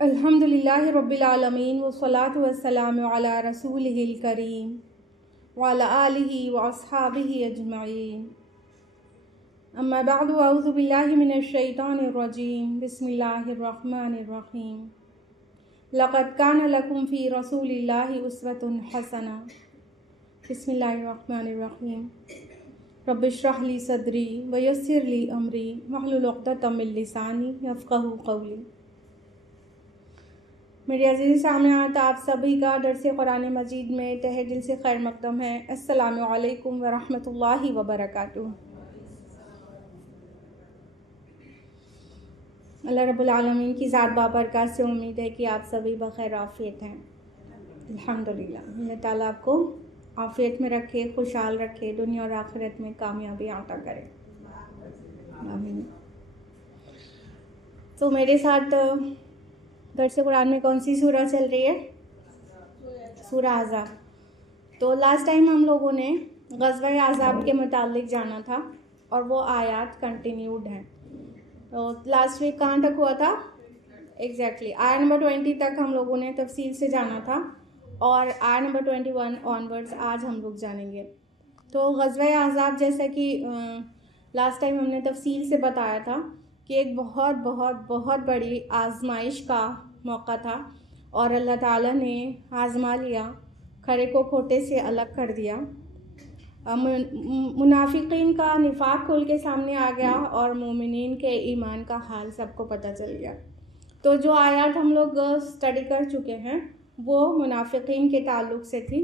अल्हम्दुलिल्लाह रब्बिल आलमीन वस्सलातु वस्सलामु अला रसूलिहिल करीम व अला आलिहि व अस्हाबिहि अजमईन। अम्मा बअदु अऊज़ु बिल्लाहि मिनश शैतानिर रजीम। बिस्मिल्लाहिर रहमानिर रहीम। लक़द कान लकुम फ़ी रसूलिल्लाहि उस्वतुन हसना। बिस्मिल्लाहिर रहमानिर रहीम। रब्बिश्रह ली सदरी व यस्सिर ली अमरी वहलुल उक़दतम मिन लिसानी यफ़क़हू क़ौली। मेरे अज़ीज़ सामईन, आप सभी का दर्स कुरान मजीद में तहे दिल से खैर मक़दम है। अस्सलामु अलैकुम व रहमतुल्लाहि व बरकातुहू। अल्लाह रब्बुल आलमीन की ज़ात बाबरकत से उम्मीद है कि आप सभी बख़ैर आफ़ियत हैं। अल्हम्दुलिल्लाह, अल्लाह ताला आपको आफ़ियत में रखे, खुशहाल रखे, दुनिया और आखिरत में कामयाबी अता करे, आमीन। तो मेरे साथ दर्स कुरान में कौन सी सूरह चल रही है? सूरह अहज़ाब। तो लास्ट टाइम हम लोगों ने ग़ज़वा अहज़ाब के मुतालिक जाना था और वो आयत कंटिन्यूड हैं। तो लास्ट वीक कहाँ तक हुआ था? एग्जैक्टली आयत नंबर 20 तक हम लोगों ने तफसील से जाना था और आयत नंबर 21 ऑनवर्ड्स आज हम लोग जानेंगे। तो ग़ज़वा अहज़ाब, जैसा कि लास्ट टाइम हमने तफसील से बताया था कि एक बहुत बहुत बहुत बड़ी आजमाइश का मौका था और अल्लाह ताला ने आज़मा लिया, खरे को खोटे से अलग कर दिया। मुनाफिकीन का निफाक खुल के सामने आ गया और मोमिनीन के ईमान का हाल सबको पता चल गया। तो जो आयत हम लोग स्टडी कर चुके हैं वो मुनाफिकीन के ताल्लुक़ से थी।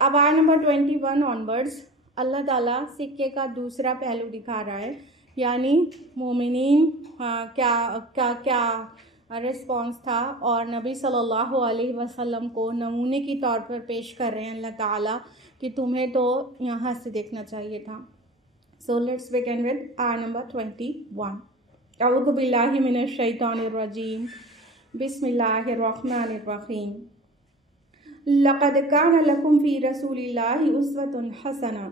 अब आयत नंबर 21 ऑनवर्ड्स अल्लाह ताला सिक्के का दूसरा पहलू दिखा रहा है, यानी मोमिनीन क्या क्या क्या रिस्पॉन्स था और नबी सल्लल्लाहु अलैहि वसल्लम को नमूने की तौर पर पेश कर रहे हैं अल्लाह ताला कि तुम्हें तो यहाँ से देखना चाहिए था। सो लेट्स बिगिन विद आयत नंबर 21। अऊज़ु बिल्लाहि मिनश शैतानिर रजीम। बिस्मिल्लाहिर रहमानिर रहीम। लक़द कान लकुम फ़ी रसूलिल्लाहि उस्वतुन हसना।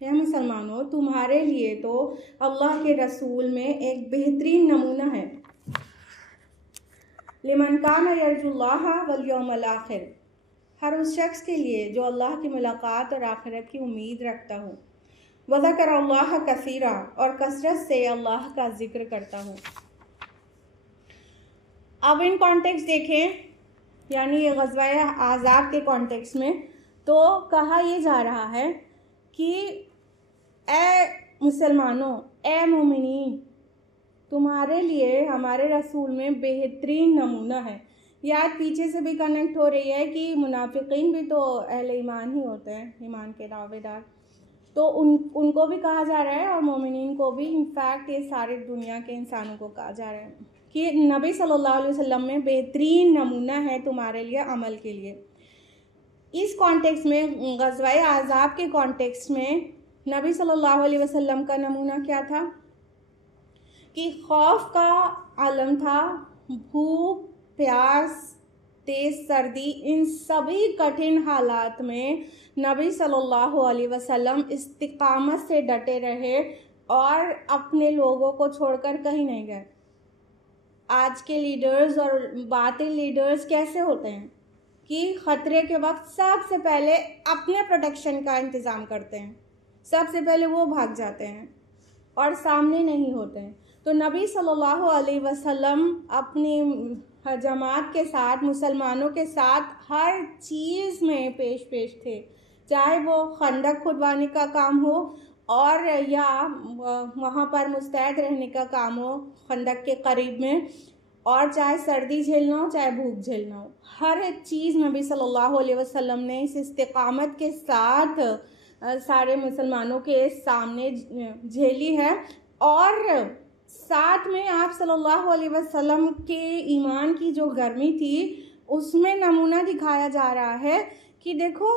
हे मुसलमानों, तुम्हारे लिए तो अल्लाह के रसूल में एक बेहतरीन नमूना है। लिमन कान यरजुल्लाह वल यौमल आखिर, हर उस शख्स के लिए जो अल्लाह की मुलाकात और आखिरत की उम्मीद रखता हो। व ज़करल्लाह कसीरा, और कसरत से अल्लाह का जिक्र करता हो। अब इन कॉन्टेक्स्ट देखें, यानी ये ग़ज़वा अहज़ाब के कॉन्टेक्स्ट में, तो कहा यह जा रहा है कि ए मुसलमानों, ए मोमिनीन, तुम्हारे लिए हमारे रसूल में बेहतरीन नमूना है। याद पीछे से भी कनेक्ट हो रही है कि मुनाफिकीन भी तो अहले ईमान ही होते हैं, ईमान के दावेदार। तो उनको भी कहा जा रहा है और मोमिनीन को भी, इनफैक्ट ये सारे दुनिया के इंसानों को कहा जा रहा है कि नबी सल्लल्लाहु अलैहि वसल्लम में बेहतरीन नमूना है तुम्हारे लिए अमल के लिए। इस कॉन्टेक्स्ट में, ग़ज़वा अहज़ाब के कॉन्टेक्स्ट में, नबी सल्लल्लाहु अलैहि वसल्लम का नमूना क्या था कि खौफ का आलम था, भूख, प्यास, तेज़ सर्दी, इन सभी कठिन हालात में नबी सल्लल्लाहु अलैहि वसल्लम इस्तिक़ामत से डटे रहे और अपने लोगों को छोड़कर कहीं नहीं गए। आज के लीडर्स और बातिल लीडर्स कैसे होते हैं कि ख़तरे के वक्त सबसे पहले अपने प्रोटेक्शन का इंतज़ाम करते हैं, सबसे पहले वो भाग जाते हैं और सामने नहीं होते हैं। तो नबी सल्लल्लाहु अलैहि वसल्लम अपनी जमात के साथ, मुसलमानों के साथ हर चीज़ में पेश थे, चाहे वो खंदक खुदवाने का काम हो और या वहाँ पर मुस्तैद रहने का काम हो खंदक के करीब में, और चाहे सर्दी झेलना हो चाहे भूख झेलना हो, हर एक चीज़ नबी सल्लल्लाहु अलैहि वसल्लम ने इस इस्तिकामत के साथ सारे मुसलमानों के सामने झेली है। और साथ में आप सल्लल्लाहु अलैहि वसल्लम के ईमान की जो गर्मी थी उसमें नमूना दिखाया जा रहा है कि देखो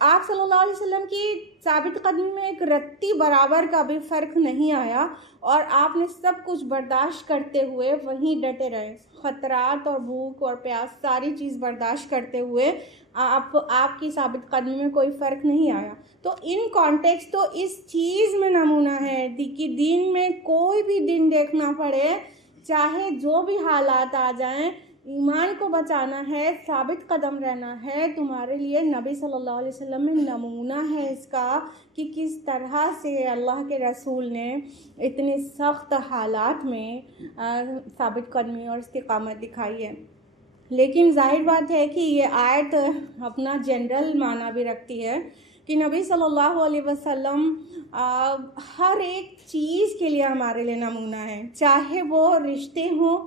आप सल्लल्लाहु अलैहि वसल्लम की साबित कदमी में एक रत्ती बराबर का भी फ़र्क नहीं आया और आपने सब कुछ बर्दाश्त करते हुए वहीं डटे रहे। ख़तरात और भूख और प्यास सारी चीज़ बर्दाश्त करते हुए आपकी साबित कदमी में कोई फ़र्क नहीं आया। तो इन कॉन्टेक्स्ट तो इस चीज़ में नमूना है कि दीन में कोई भी दिन देखना पड़े, चाहे जो भी हालात आ जाएं, ईमान को बचाना है, साबित कदम रहना है। तुम्हारे लिए नबी सल्लल्लाहु अलैहि वसल्लम में नमूना है इसका कि किस तरह से अल्लाह के रसूल ने इतने सख्त हालात में साबित कदमी और इस्तिकामत दिखाई है। लेकिन जाहिर बात है कि ये आयत अपना जनरल माना भी रखती है कि नबी सल्लल्लाहु अलैहि वसल्लम हर एक चीज़ के लिए हमारे लिए नमूना है, चाहे वो रिश्ते हों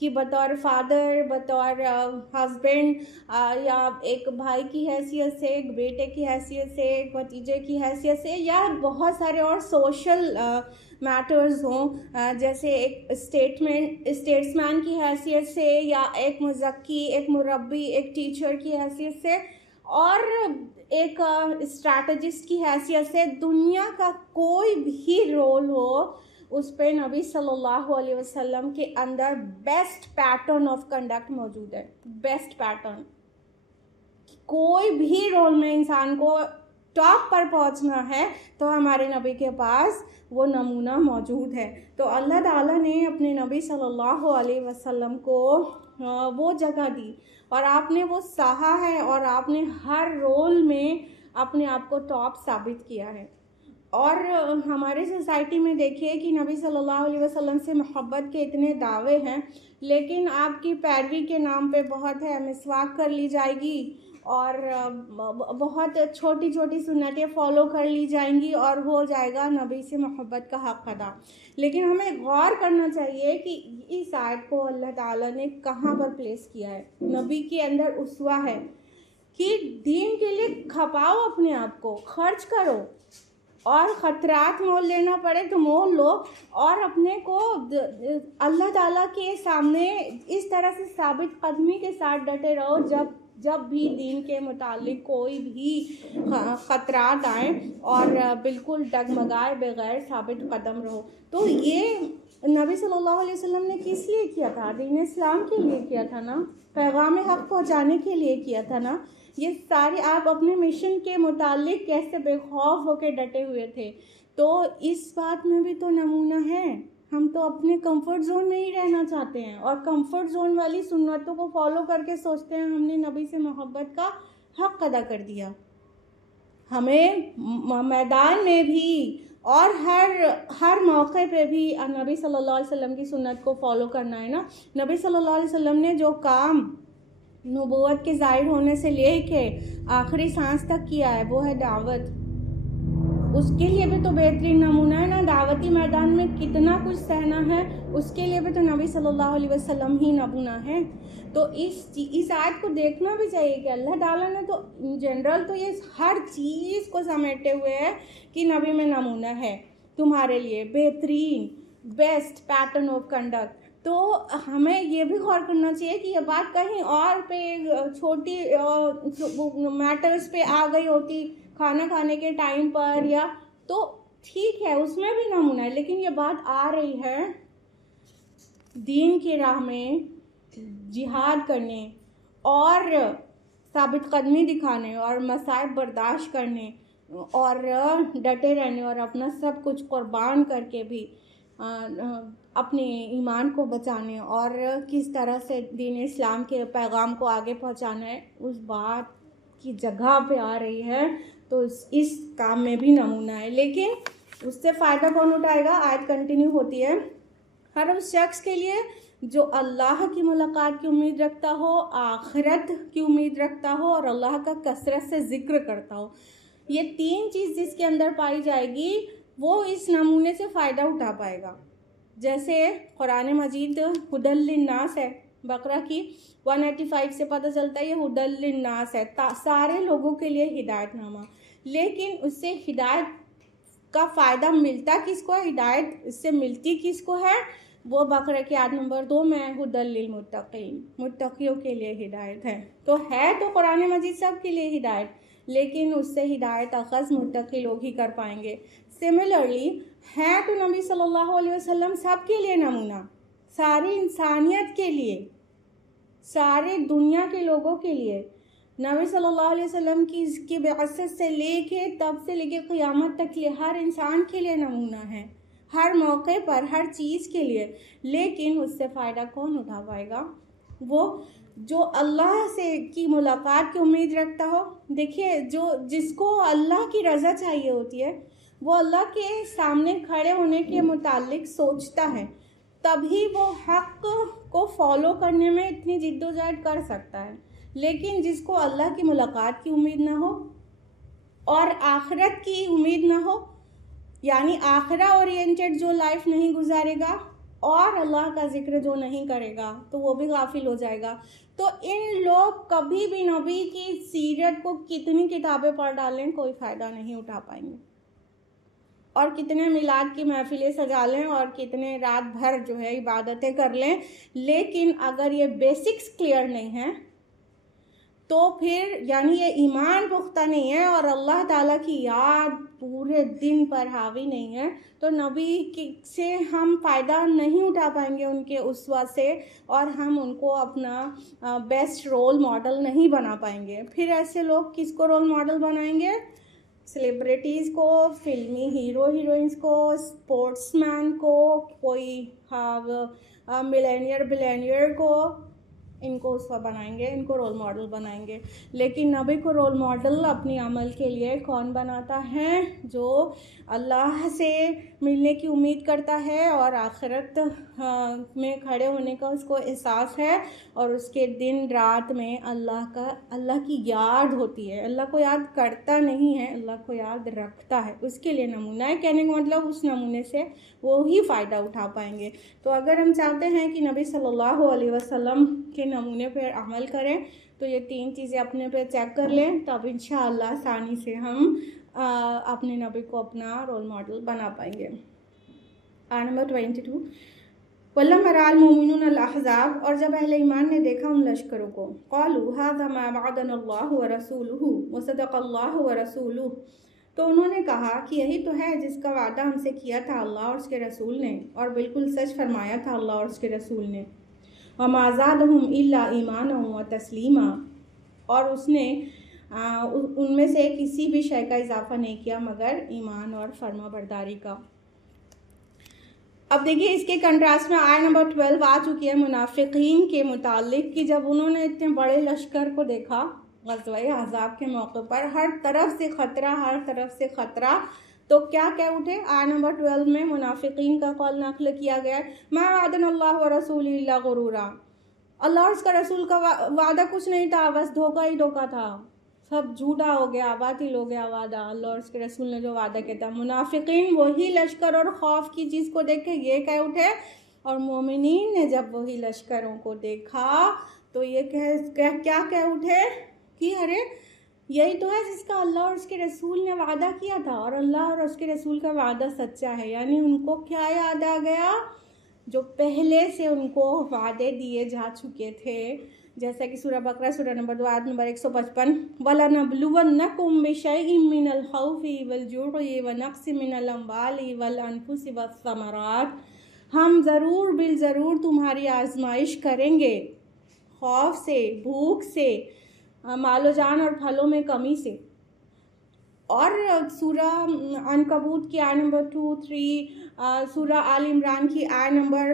कि बतौर फादर, बतौर हस्बैंड या एक भाई की हैसियत से, एक बेटे की हैसियत से, एक भतीजे की हैसियत से, या बहुत सारे और सोशल मैटर्स हों जैसे एक स्टेट्समैन की हैसियत से, या एक मुज़क्की, एक मुरब्बी, एक टीचर की हैसियत से, और एक स्ट्रैटेजिस्ट की हैसियत से। दुनिया का कोई भी रोल हो उस पर नबी सल्लल्लाहु अलैहि वसल्लम के अंदर बेस्ट पैटर्न ऑफ कंडक्ट मौजूद है। बेस्ट पैटर्न, कोई भी रोल में इंसान को टॉप पर पहुंचना है तो हमारे नबी के पास वो नमूना मौजूद है। तो अल्लाह ताला ने अपने नबी सल्लल्लाहु अलैहि वसल्लम को वो जगह दी और आपने वो सहा है और आपने हर रोल में अपने आप को टॉप साबित किया है। और हमारे सोसाइटी में देखिए कि नबी सल्लल्लाहु अलैहि वसल्लम से मोहब्बत के इतने दावे हैं, लेकिन आपकी पैरवी के नाम पे बहुत है, मिसवाक कर ली जाएगी और बहुत छोटी छोटी सुन्नतें फॉलो कर ली जाएंगी और हो जाएगा नबी से मोहब्बत का हक़ अदा। लेकिन हमें गौर करना चाहिए कि इस आयत को अल्लाह ताला ने कहाँ पर प्लेस किया है। नबी के अंदर उसवा है कि दीन के लिए खपाओ, अपने आप को खर्च करो और ख़तरात मोल लेना पड़े तो मोल लो और अपने को अल्लाह ताला के सामने इस तरह से साबित कदमी के साथ डटे रहो जब भी दीन के मुतालिक कोई भी ख़तरात आए और बिल्कुल डगमगाए बगैर साबित कदम रहो। तो ये नबी सल्लल्लाहु अलैहि वसल्लम ने किस लिए किया था? दीन इस्लाम के लिए किया था ना, पैगाम हक़ पहुँचाने के लिए किया था ना। ये सारे आप अपने मिशन के मुतालिक कैसे बेखौफ होकर डटे हुए थे। तो इस बात में भी तो नमूना है। हम तो अपने कंफर्ट जोन में ही रहना चाहते हैं और कंफर्ट जोन वाली सुन्नतों को फॉलो करके सोचते हैं हमने नबी से मोहब्बत का हक़ अदा कर दिया। हमें मैदान में भी और हर मौके पे भी नबी सल्लल्लाहु अलैहि वसल्लम की सुन्नत को फॉलो करना है ना। नबी सल्लल्लाहु अलैहि वसल्लम ने जो काम नबूवत के ज़ाहिर होने से लेके आखिरी सांस तक किया है वो है दावत। उसके लिए भी तो बेहतरीन नमूना है ना। दावती मैदान में कितना कुछ सहना है उसके लिए भी तो नबी सल्लल्लाहु अलैहि वसल्लम ही नमूना है। तो इस आयत को देखना भी चाहिए कि अल्लाह ताला ने तो इन जनरल तो ये हर चीज़ को समेटे हुए है कि नबी में नमूना है तुम्हारे लिए बेहतरीन बेस्ट पैटर्न ऑफ कंडक्ट। तो हमें ये भी गौर करना चाहिए कि ये बात कहीं और पे छोटी मैटर्स पे आ गई होती खाना खाने के टाइम पर, या तो ठीक है उसमें भी नमूना है, लेकिन ये बात आ रही है दीन की राह में जिहाद करने और साबित कदमी दिखाने और मसाइब बर्दाश्त करने और डटे रहने और अपना सब कुछ कुर्बान करके भी अपने ईमान को बचाने और किस तरह से दीन इस्लाम के पैगाम को आगे पहुंचाना है उस बात की जगह पे आ रही है। तो इस काम में भी नमूना है, लेकिन उससे फ़ायदा कौन उठाएगा? आयत कंटिन्यू होती है, हर उस शख्स के लिए जो अल्लाह की मुलाकात की उम्मीद रखता हो, आखिरत की उम्मीद रखता हो और अल्लाह का कसरत से ज़िक्र करता हो। ये तीन चीज़ जिसके अंदर पाई जाएगी वो इस नमूने से फ़ायदा उठा पाएगा। जैसे कुरान मजीद हुदल लिन्नास है, बकरा की 185 से पता चलता है ये हुदल लिन्नास है, सारे लोगों के लिए हिदायतनामा। लेकिन उससे हिदायत का फ़ायदा मिलता किसको है, हिदायत इससे मिलती किसको है, वो बकरा की आयत नंबर 2 में हुदल लिल मुत्तकीन, मुत्तकियों के लिए हिदायत है। तो है तो कुरान मजीद सब के लिए हिदायत, लेकिन उससे हिदायत अखज़ मुत्तकी लोग ही कर पाएंगे। सिमिलरली है तो नबी सल्लल्लाहु अलैहि वसल्लम सब के लिए नमूना, सारी इंसानियत के लिए, सारे दुनिया के लोगों के लिए। नबी सल्लल्लाहु अलैहि वसल्लम की बिअसत से लेके तब से लेके क़यामत तक के लिए हर इंसान के लिए नमूना है, हर मौके पर हर चीज़ के लिए। लेकिन उससे फ़ायदा कौन उठा पाएगा, वो जो अल्लाह से की मुलाकात की उम्मीद रखता हो। देखिए जिसको अल्लाह की रज़ा चाहिए होती है वो अल्लाह के सामने खड़े होने के मुतालिक सोचता है, तभी वो हक़ को फॉलो करने में इतनी जिद्दोजहद कर सकता है। लेकिन जिसको अल्लाह की मुलाकात की उम्मीद ना हो और आखिरत की उम्मीद ना हो, यानी आखिरा ओरिएंटेड जो लाइफ नहीं गुजारेगा और अल्लाह का जिक्र जो नहीं करेगा, तो वो भी गाफिल हो जाएगा। तो इन लोग कभी भी नबी की सीरत को कितनी किताबें पढ़ डालें कोई फ़ायदा नहीं उठा पाएंगे, और कितने मिलाद की महफिलें सजा लें और कितने रात भर जो है इबादतें कर लें, लेकिन अगर ये बेसिक्स क्लियर नहीं है तो फिर यानी ये ईमान पुख्ता नहीं है और अल्लाह ताला की याद पूरे दिन पर हावी नहीं है, तो नबी से हम फ़ायदा नहीं उठा पाएंगे उनके उसवा से, और हम उनको अपना बेस्ट रोल मॉडल नहीं बना पाएंगे। फिर ऐसे लोग किसको रोल मॉडल बनाएंगे, सेलिब्रिटीज़ को, फिल्मी हीरो हीरोइंस को, स्पोर्ट्समैन को, कोई बिलियनियर को, इनको उसका बनाएंगे, इनको रोल मॉडल बनाएंगे। लेकिन नबी को रोल मॉडल अपनी अमल के लिए कौन बनाता है, जो अल्लाह से मिलने की उम्मीद करता है और आखिरत में खड़े होने का उसको एहसास है, और उसके दिन रात में अल्लाह की याद होती है। अल्लाह को याद करता नहीं है, अल्लाह को याद रखता है, उसके लिए नमूना है। कहने का मतलब उस नमूने से वो ही फ़ायदा उठा पाएंगे। तो अगर हम चाहते हैं कि नबी सल्लल्लाहु अलैहि वसल्लम के नमूने पर अमल करें, तो ये 3 चीज़ें अपने पे चेक कर लें, तब इंशाअल्लाह आसानी से हम अपने नबी को अपना रोल मॉडल बना पाएंगे। आयत नंबर 22, वल्लम मराल मोमिनून अल अहज़ाब, और जब अहले ईमान ने देखा उन लश्करों को, क़ालू हाज़ा मा वअदनल्लाहु व रसूलुहु व सदक़ल्लाहु व रसूलुहु, तो उन्होंने कहा कि यही तो है जिसका वादा हमसे किया था अल्लाह और उसके रसूल ने, और बिल्कुल सच फरमाया था अल्लाह और उसके रसूल ने। वमा ज़ादहुम इल्ला ईमानन व तस्लीमा, और उसने उनमें से किसी भी शय का इजाफा नहीं किया मगर ईमान और फर्मा बरदारी का। अब देखिए इसके कंट्रास्ट में आयत नंबर 12 आ चुकी है मुनाफिकीन के मुतालिक, कि जब उन्होंने इतने बड़े लश्कर को देखा ग़ज़वा-ए अहज़ाब के मौके पर, हर तरफ से ख़तरा, तो क्या कह उठे। आयत नंबर 12 में मुनाफिकीन का कौल नक़ल किया गया है, मा वअदनल्लाहु व रसूलुहु इल्ला गुरूरा, अल्लाह और उसका रसूल का वादा कुछ नहीं था, बस धोखा ही धोखा था, सब झूठा हो गया, बातिल हो गया वादा, अल्लाह और उसके रसूल ने जो वादा किया था। मुनाफिकीन वही लश्कर और खौफ की चीज़ को देख के ये कह उठे, और मोमिनीन ने जब वही लश्करों को देखा तो ये क्या कह उठे कि अरे यही तो है जिसका अल्लाह और उसके रसूल ने वादा किया था, और अल्लाह और उसके रसूल का वादा सच्चा है। यानी उनको क्या याद आ गया, जो पहले से उनको वादे दिए जा चुके थे, जैसा कि सूरह बकरा सूरह नंबर 2 आयत नंबर 155, वलनबलुवन्नकुम बिशैइन मिनल खौफि वल जु'i व नक़्सिन मिनल अम्वालि वल अनफुसि वस्समरात, हम ज़रूर तुम्हारी आजमाइश करेंगे, खौफ से, भूख से, मालो जान और फलों में कमी से। और सूरह अनकबूत की आयत नंबर 2, 3, सूरह आल इमरान की आयत नंबर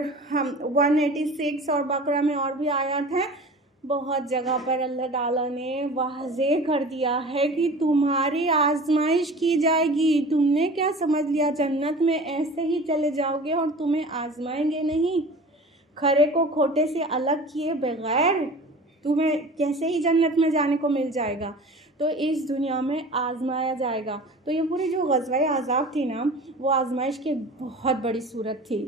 186 और बकरा में और भी आयत हैं, बहुत जगह पर अल्लाह ताला ने वाज़ेह कर दिया है कि तुम्हारी आजमाइश की जाएगी। तुमने क्या समझ लिया जन्नत में ऐसे ही चले जाओगे और तुम्हें आजमाएंगे नहीं? खरे को खोटे से अलग किए बगैर तुम्हें कैसे ही जन्नत में जाने को मिल जाएगा? तो इस दुनिया में आजमाया जाएगा। तो ये पूरी जो ग़ज़वा-ए अहज़ाब थी ना, वो आजमाइश की बहुत बड़ी सूरत थी।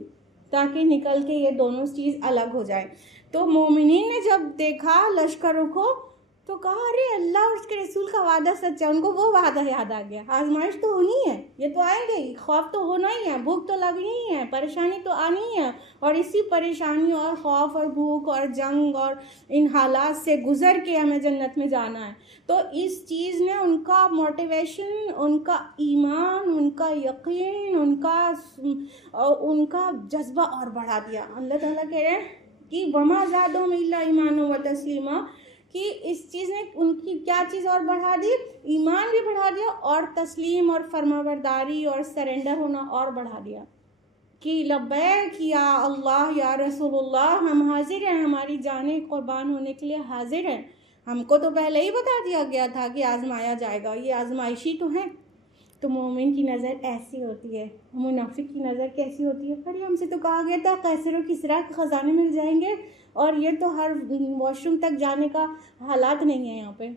ताकि निकल के ये दोनों चीज़ अलग हो जाए। तो मोमिनीन ने जब देखा लश्करों को तो कहा अरे अल्लाह और उसके रसूल का वादा सच्चा। उनको वो वादा याद आ गया, आजमाइश तो होनी है, ये तो आएंगे ही, खौफ तो होना ही है, भूख तो लगनी ही है, परेशानी तो आनी ही है, और इसी परेशानी और खौफ और भूख और जंग और इन हालात से गुजर के हमें जन्नत में जाना है। तो इस चीज़ ने उनका मोटिवेशन, उनका ईमान, उनका यकीन, उनका जज्बा और बढ़ा दिया। अल्लाह ताला कह रहे हैं कि वमा ज़ादहुम इल्ला ईमाना व तस्लीमा, कि इस चीज़ ने उनकी क्या चीज़ और बढ़ा दी, ईमान भी बढ़ा दिया और तस्लीम और फरमाबरदारी और सरेंडर होना और बढ़ा दिया कि लब्बैक या अल्लाह या रसूलुल्लाह, हम हाजिर हैं, हमारी जानें कुर्बान होने के लिए हाजिर हैं। हमको तो पहले ही बता दिया गया था कि आजमाया जाएगा, ये आजमाइशी तो है। तो मोमिन की नज़र ऐसी होती है, मुनाफिक की नज़र कैसी होती है? अरे हमसे तो कहा गया था कैसर और किसरा के ख़जाने मिल जाएंगे, और ये तो हर वॉशरूम तक जाने का हालात नहीं है यहाँ पे।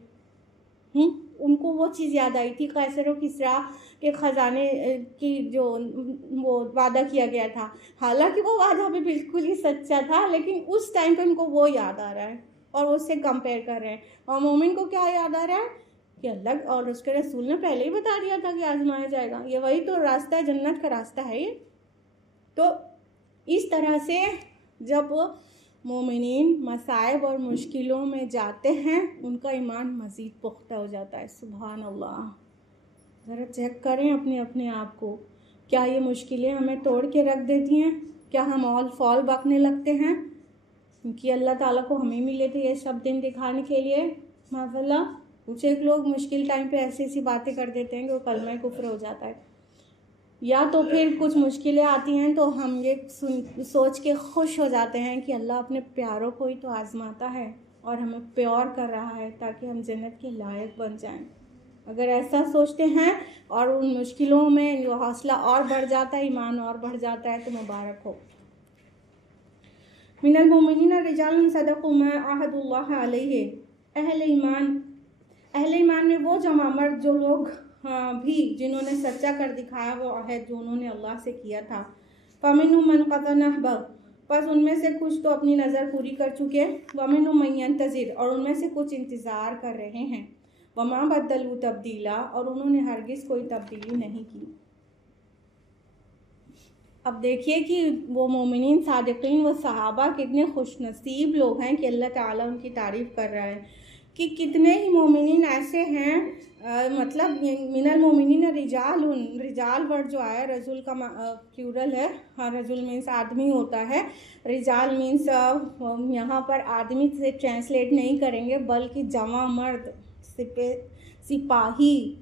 उनको वो चीज़ याद आई थी, कैसर और किसरा के ख़जाने की जो वो वादा किया गया था। हालांकि वो वादा भी बिल्कुल ही सच्चा था, लेकिन उस टाइम पे उनको वो याद आ रहा है और उससे कंपेयर कर रहे हैं। और मोमिन को क्या याद आ रहा है कि अल्लाह और उसके रसूल ने पहले ही बता दिया था कि आजमाया जाएगा, ये वही तो रास्ता है, जन्नत का रास्ता है ये। तो इस तरह से जब मोमिनीन मसाइब और मुश्किलों में जाते हैं, उनका ईमान मज़ीद पुख्ता हो जाता है। सुभान अल्लाह। ज़रा चेक करें अपने अपने आप को, क्या ये मुश्किलें हमें तोड़ के रख देती हैं? क्या हम ऑल फॉल बकने लगते हैं? क्योंकि अल्लाह ताला को हमें मिले थे ये सब दिन दिखाने के लिए। माज़अल्लाह कुछ एक लोग मुश्किल टाइम पे ऐसी ऐसी बातें कर देते हैं कि वो कलमा कुफ्र हो जाता है। या तो फिर कुछ मुश्किलें आती हैं तो हम ये सोच के खुश हो जाते हैं कि अल्लाह अपने प्यारों को ही तो आजमाता है और हमें प्योर कर रहा है ताकि हम जन्नत के लायक बन जाएं। अगर ऐसा सोचते हैं और उन मुश्किलों में जो हौसला और बढ़ जाता है, ईमान और बढ़ जाता है, तो मुबारक हो। मिनल मोमिनीन रिजालुन सदक़ू मा अहदुल्लाह अलैहि, अहले ईमान में वो जमा मर्द जो लोग भी जिन्होंने सच्चा कर दिखाया वो अहद जो उन्होंने अल्लाह से किया था। फ़मिन्हुम मन क़ज़ा नहबह, बस उनमें से कुछ तो अपनी नज़र पूरी कर चुके, वमिन्हुम मन यंतज़िर, और उनमें से कुछ इंतज़ार कर रहे हैं, वमा बद्दलू तब्दीला, और उन्होंने हरगिज़ कोई तब्दीली नहीं की। अब देखिए कि वो मोमिनीन सादिक़ीन व सहाबा कितने खुशनसीब लोग हैं कि अल्लाह ताला उनकी तारीफ़ कर रहा है कि कितने ही मोमिनीन ऐसे हैं, मतलब मिनल मोमिनीन रिजाल वर्ड जो आया, रजुल का प्लूरल है। हाँ, रजुल मीन्स आदमी होता है, रिजाल मीन्स यहाँ पर आदमी से ट्रांसलेट नहीं करेंगे बल्कि जमा मर्द, सिपाही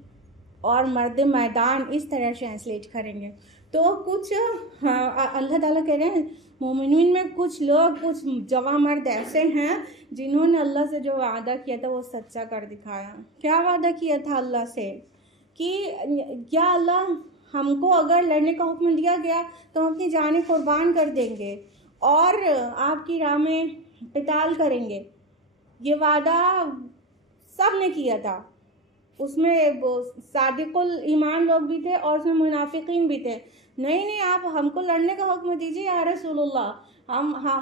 और मर्द मैदान, इस तरह ट्रांसलेट करेंगे। तो कुछ अल्लाह ताला कह रहे हैं मोमिनीन में कुछ लोग, कुछ जवां मर्द ऐसे हैं जिन्होंने अल्लाह से जो वादा किया था वो सच्चा कर दिखाया। क्या वादा किया था अल्लाह से कि क्या अल्लाह हमको अगर लड़ने का हुक्म दिया गया तो हम अपनी जानें कुर्बान कर देंगे और आपकी राह में क़िताल करेंगे। ये वादा सब ने किया था। उसमें सादिकुल ईमान लोग भी थे और उसमें मुनाफिकीन भी थे। नहीं, आप हमको लड़ने का हुक्म दीजिए या रसूलुल्लाह,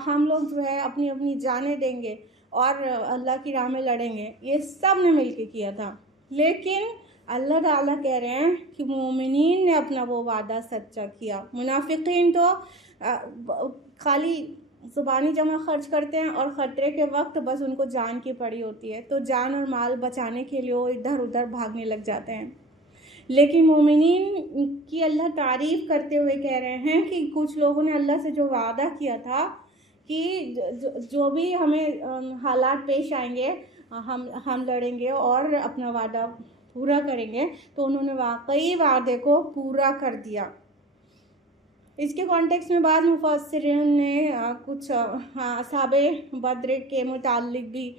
हम लोग जो है अपनी अपनी जानें देंगे और अल्लाह की राह में लड़ेंगे। ये सब ने मिलके किया था। लेकिन अल्लाह ताला कह रहे हैं कि मोमिनीन ने अपना वो वादा सच्चा किया। मुनाफिकीन तो खाली ज़ुबानी जमा खर्च करते हैं और ख़तरे के वक्त बस उनको जान की पड़ी होती है, तो जान और माल बचाने के लिए वो इधर उधर भागने लग जाते हैं। लेकिन मोमिनीन की अल्लाह तारीफ़ करते हुए कह रहे हैं कि कुछ लोगों ने अल्लाह से जो वादा किया था कि जो भी हमें हालात पेश आएंगे हम लड़ेंगे और अपना वादा पूरा करेंगे, तो उन्होंने वाकई वादे को पूरा कर दिया। इसके कॉन्टेक्स्ट में बाद मुफस्सिरीन ने कुछ असहाबे बद्र के मुताल्लिक भी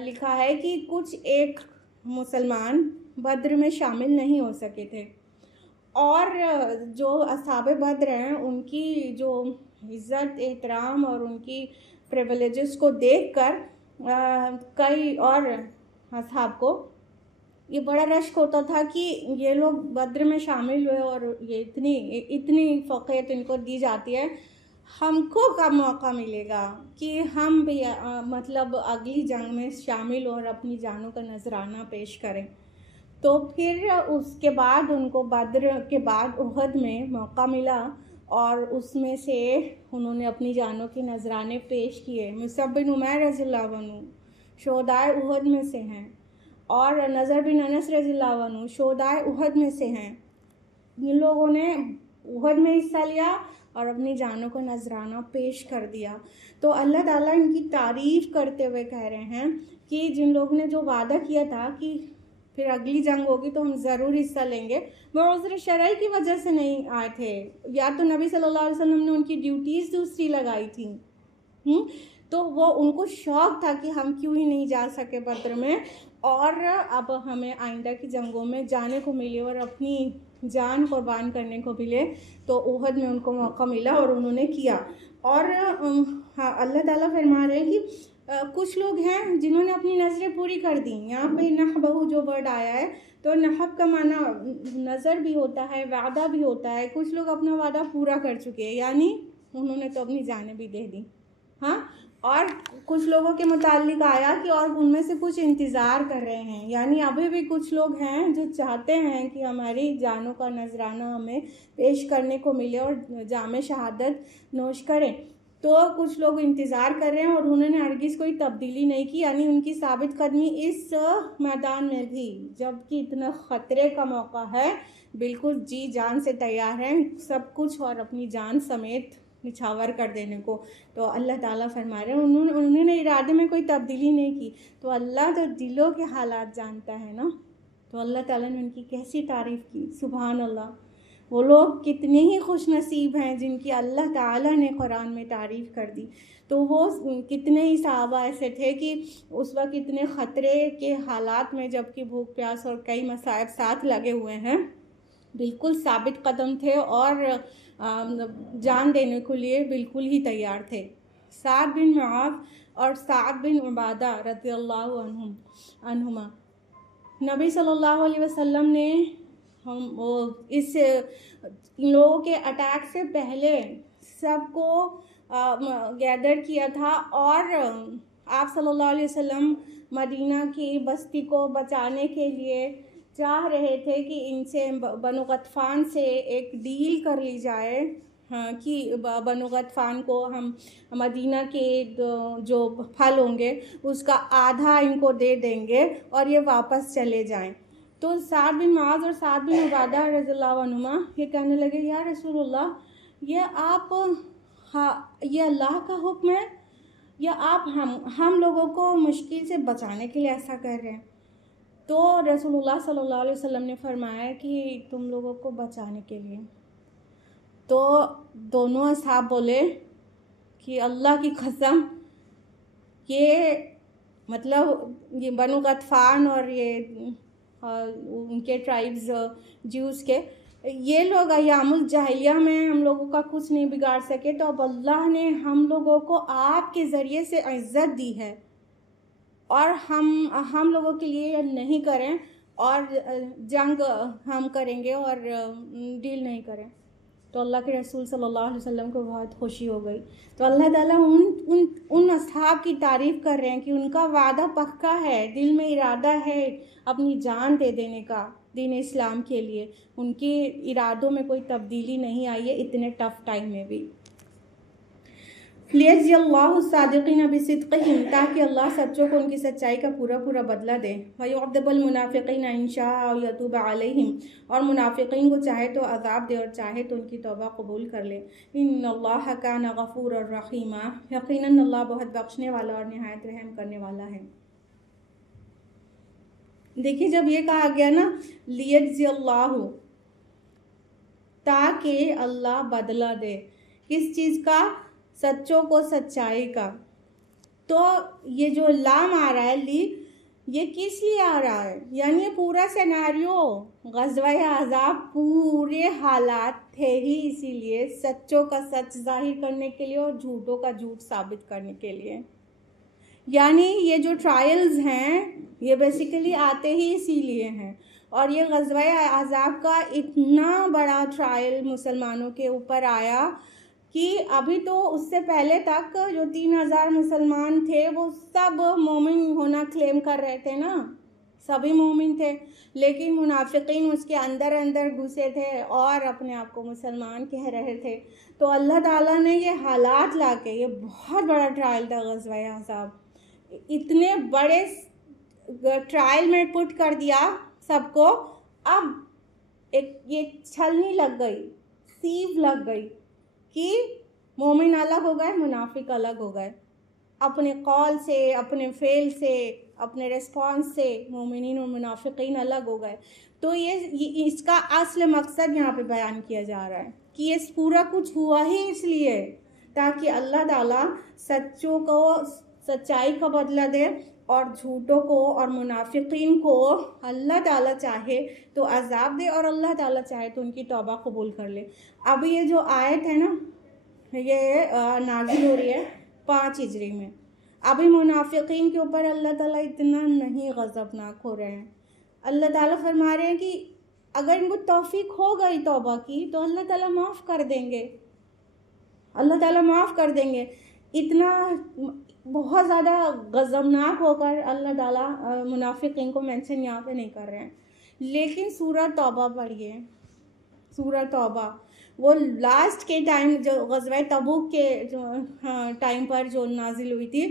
लिखा है कि कुछ एक मुसलमान बद्र में शामिल नहीं हो सके थे और जो असहाबे बद्र हैं उनकी जो इज़्ज़त एहतराम और उनकी प्रिविलेजेस को देखकर कई और असहाब को ये बड़ा रश्क होता था कि ये लोग बद्र में शामिल हुए और ये इतनी फ़क़ीयत इनको दी जाती है। हमको कब मौका मिलेगा कि हम भी मतलब अगली जंग में शामिल और अपनी जानों का नजराना पेश करें। तो फिर उसके बाद उनको बद्र के बाद उहद में मौका मिला और उसमें से उन्होंने अपनी जानों के नजराने पेश किए। मुसअब बिन उमैर रज़ियल्लाहु अन्हु शोहदाए उहद में से हैं और नज़र बिन अनस रज़ियल्लाहु अन्हु शोहदाए उहद में से हैं। इन लोगों ने उहद में हिस्सा लिया और अपनी जानों को नजराना पेश कर दिया। तो अल्लाह ताला इनकी तारीफ़ करते हुए कह रहे हैं कि जिन लोगों ने जो वादा किया था कि फिर अगली जंग होगी तो हम ज़रूर हिस्सा लेंगे, वो उज़्र शरई की वजह से नहीं आए थे, या तो नबी सल्लल्लाहु अलैहि वसल्लम ने उनकी ड्यूटीज़ दूसरी लगाई थी। तो वो उनको शौक़ था कि हम क्यों ही नहीं जा सके बद्र में, और अब हमें आइंदा की जंगों में जाने को मिले और अपनी जान कुर्बान करने को मिले। तो उहद में उनको मौका मिला और उन्होंने किया। और हाँ, अल्लाह ताला फरमा रहे हैं कि कुछ लोग हैं जिन्होंने अपनी नज़रें पूरी कर दी। यहाँ पे नहबहु जो वर्ड आया है, तो नहब का माना नज़र भी होता है, वादा भी होता है। कुछ लोग अपना वादा पूरा कर चुके हैं, यानी उन्होंने तो अपनी जानें भी दे दी। हाँ, और कुछ लोगों के मुताल्लिक आया कि और उनमें से कुछ इंतज़ार कर रहे हैं, यानी अभी भी कुछ लोग हैं जो चाहते हैं कि हमारी जानों का नजराना हमें पेश करने को मिले और जामे शहादत नोश करें। तो कुछ लोग इंतज़ार कर रहे हैं और उन्होंने हरगिज़ कोई तब्दीली नहीं की, यानी उनकी साबित कदमी इस मैदान में भी, जबकि इतना ख़तरे का मौका है, बिल्कुल जी जान से तैयार हैं सब कुछ और अपनी जान समेत निछावर कर देने को। तो अल्लाह ताला फरमा रहे हैं उन्होंने इरादे में कोई तब्दीली नहीं की। तो अल्लाह तो दिलों के हालात जानता है ना। तो अल्लाह ताला ने उनकी कैसी तारीफ़ की, सुभान अल्लाह। वो लोग कितने ही खुश नसीब हैं जिनकी अल्लाह ताला ने कुरान में तारीफ़ कर दी। तो वो कितने ही सहाबा ऐसे थे कि उस वक्त इतने ख़तरे के हालात में, जबकि भूख प्यास और कई मसाइब साथ लगे हुए हैं, बिल्कुल साबित कदम थे और जान देने के लिए बिल्कुल ही तैयार थे। साद बिन मुआज़ और साद बिन उबादा रज़ियल्लाहु अन्हुमा, नबी सल्लल्लाहु अलैहि वसल्लम ने इस लोगों के अटैक से पहले सबको गैदर किया था और आप सल्लल्लाहु अलैहि वसल्लम मदीना की बस्ती को बचाने के लिए चाह रहे थे कि इनसे बनु गतफ़ान से एक डील कर ली जाए। हाँ, कि बनु गतफ़ान को हम मदीना के जो फल होंगे उसका आधा इनको दे देंगे और ये वापस चले जाएं। तो साद बिन मुआज़ और साद बिन उबादा रज़ियल्लाहु अन्हुमा ये कहने लगे, या रसूलुल्लाह, ये आप ये अल्लाह का हुक्म है या आप हम लोगों को मुश्किल से बचाने के लिए ऐसा कर रहे हैं? तो रसूलुल्लाह सल्लल्लाहु अलैहि वसल्लम ने फरमाया कि तुम लोगों को बचाने के लिए। तो दोनों असहाब बोले कि अल्लाह की कसम, ये मतलब ये बनु गतफ़ान और ये उनके ट्राइब्स ज्यूज़ के ये लोग अय्यामुल जाहिलिया में हम लोगों का कुछ नहीं बिगाड़ सके, तो अब अल्लाह ने हम लोगों को आपके ज़रिए से इज़्ज़त दी है और हम लोगों के लिए नहीं करें और जंग हम करेंगे और डील नहीं करें। तो अल्लाह के रसूल सल्लल्लाहु अलैहि वसल्लम को बहुत खुशी हो गई। तो अल्लाह ताला उन असहाब की तारीफ़ कर रहे हैं कि उनका वादा पक्का है, दिल में इरादा है अपनी जान दे देने का दीन इस्लाम के लिए। उनके इरादों में कोई तब्दीली नहीं आई है इतने टफ़ टाइम में भी। लियज़ियल्लाहु सादिक़ीन बिसिद्क़िहिम, ताकि अल्लाह सच्चों को उनकी सच्चाई का पूरा पूरा बदला दे। वयुअज़्ज़िबल मुनाफ़िक़ीन इन शाअ औ यतूब अलैहिम, और मुनाफ़िक़ीन को चाहे तो अज़ाब दे और चाहे तो उनकी तौबा कबूल कर ले। इन्नल्लाह कान गफ़ूरर रहीमा, यक़ीनन अल्लाह बहुत बख्शने वाला और निहायत रहम करने वाला है। देखिए, जब ये कहा गया ना लियज़ियल्लाहु, ताकि अल्लाह बदला दे, किस चीज़ का? सच्चों को सच्चाई का। तो ये जो लाम आ रहा है ली, ये किस लिए आ रहा है? यानी ये पूरा सिनेरियो ग़ज़वा अहज़ाब पूरे हालात थे ही इसीलिए, सच्चों का सच जाहिर करने के लिए और झूठों का झूठ साबित करने के लिए। यानी ये जो ट्रायल्स हैं ये बेसिकली आते ही इसीलिए हैं। और ये ग़ज़वा अहज़ाब का इतना बड़ा ट्रायल मुसलमानों के ऊपर आया कि अभी तो उससे पहले तक जो 3000 मुसलमान थे वो सब मोमिन होना क्लेम कर रहे थे ना, सभी मोमिन थे, लेकिन मुनाफिकीन उसके अंदर अंदर घुसे थे और अपने आप को मुसलमान कह रहे थे। तो अल्लाह ताला ने ये हालात लाके, ये बहुत बड़ा ट्रायल था ग़ज़वा अहज़ाब, इतने बड़े ट्रायल में पुट कर दिया सबको। अब एक ये छलनी लग गई, सीव लग गई कि मोमिन अलग हो गए, मुनाफिक अलग हो गए, अपने कौल से, अपने फेल से, अपने रिस्पॉन्स से मोमिनीन और मुनाफिकीन अलग हो गए। तो ये इसका असल मकसद यहाँ पे बयान किया जा रहा है कि ये पूरा कुछ हुआ ही इसलिए ताकि अल्लाह ताला सच्चों को सच्चाई का बदला दे और झूठों को और मुनाफिकीन को अल्लाह ताला चाहे तो अजाब दे और अल्लाह ताला चाहे तो उनकी तौबा कबूल कर ले। अब ये जो आयत है ना, ये नाज़िल हो रही है 5 हिजरी में। अभी मुनाफिकीन के ऊपर अल्लाह ताला इतना नहीं गज़बनाक हो रहे हैं। अल्लाह ताला फरमा रहे हैं कि अगर इनको तौफीक हो गई तौबा की तो अल्लाह ताला माफ़ कर देंगे, अल्लाह ताला माफ़ कर देंगे। इतना बहुत ज़्यादा गज़बनाक होकर अल्लाह ताला मुनाफिकीन को मेंशन यहाँ पे नहीं कर रहे हैं। लेकिन सूरह तौबा पढ़िए, सूरह तौबा वो लास्ट के टाइम जो ग़ज़वा तबूक के जो टाइम पर जो नाजिल हुई थी,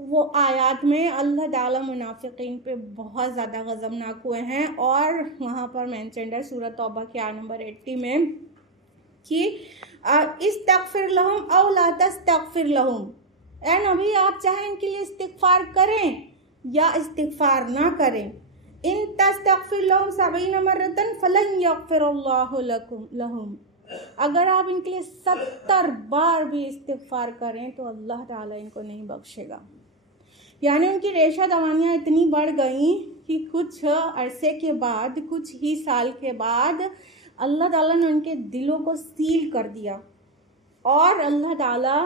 वो आयत में अल्लाह ताला मुनाफिकीन पे बहुत ज़्यादा गज़बनाक हुए हैं। और वहाँ पर मेंशन्ड है सूरह तौबा के आयत नंबर 80 में कि इस्तग़फिर लहुम औ ला तस्तग़फिर लहुम, ए नबी आप चाहे इनके लिए इस्तिग़फ़ार करें या इस्तिग़फ़ार ना करें, इन तस्तग़फिर लहुम 70 मर्रतन फलन यग़फ़िरुल्लाहु लहुम, अगर आप इनके लिए 70 बार भी इस्तिग़फ़ार करें तो अल्लाह ताला इनको नहीं बख्शेगा। यानी उनकी रेशा दवानियाँ इतनी बढ़ गई कि कुछ अरसे के बाद, कुछ ही साल के बाद अल्लाह ताला ने उनके दिलों को सील कर दिया और अल्लाह ताला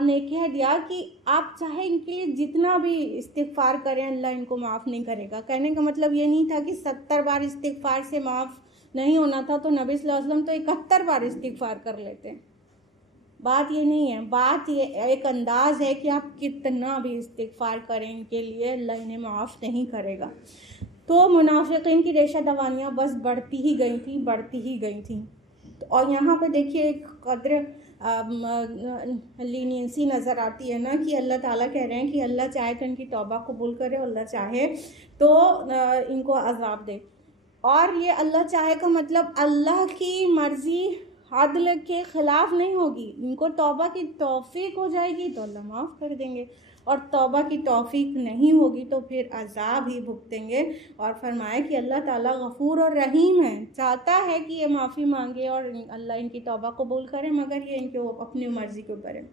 ने कह दिया कि आप चाहे इनके लिए जितना भी इस्तिग़फ़ार करें अल्लाह इनको माफ़ नहीं करेगा। कहने का मतलब ये नहीं था कि 70 बार इस्तिग़फ़ार से माफ़ नहीं होना था तो नबी सल्लल्लाहु अलैहि वसल्लम तो 71 बार इस्तिग़फ़ार कर लेते हैं। बात ये नहीं है, बात ये एक अंदाज़ है कि आप कितना भी इस्तिग़फ़ार करें इनके लिए अल्लाह इन्हें माफ़ नहीं करेगा। तो मुनाफिकीन की रेशा दवानियाँ बस बढ़ती ही गई थी, बढ़ती ही गई थी। तो और यहाँ पे देखिए एक कदर लीनियंसी नज़र आती है ना कि अल्लाह ताला कह रहे हैं कि अल्लाह चाहे तो इनकी तौबा कबूल करे, अल्लाह चाहे तो इनको अज़ाब दे। और ये अल्लाह चाहे का मतलब अल्लाह की मर्ज़ी अदल के ख़िलाफ़ नहीं होगी। इनको तौबा की तौफ़ीक हो जाएगी तो अल्लाह माफ़ कर देंगे और तौबा की तौफ़ीक नहीं होगी तो फिर अज़ाब ही भुगतेंगे। और फरमाया कि अल्लाह ताला गफ़ूर और रहीम है, चाहता है कि ये माफ़ी मांगे और अल्लाह इनकी तौबा कबूल करे, मगर ये इनके अपनी मर्ज़ी के ऊपर है।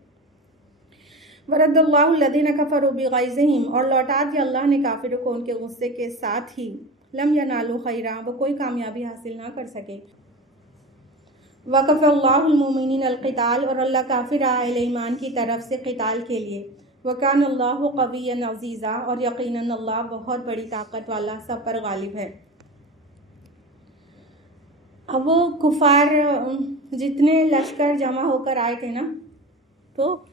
वरद्दल्लाहु लज़ीना कफ़रू बिग़ैज़िहिम, और लौटा दिया अल्लाह ने काफिरों को उनके गुस्से के साथ ही। लम यनालू खैरा, वो कोई कामयाबी हासिल ना कर सके। वक़फ़ल्लाहुल मुमिनीन अल-क़िताल, और अल्लाह काफ़ी रहा अहले ईमान की तरफ से क़िताल के लिए। वकान अल्लाहु क़विय्यन अज़ीज़ा, और यक़ीनन अल्लाह बहुत बड़ी ताकत वाला, सब पर गालिब है। अब वो कुफ़ार जितने लश्कर जमा होकर आए थे ना, तो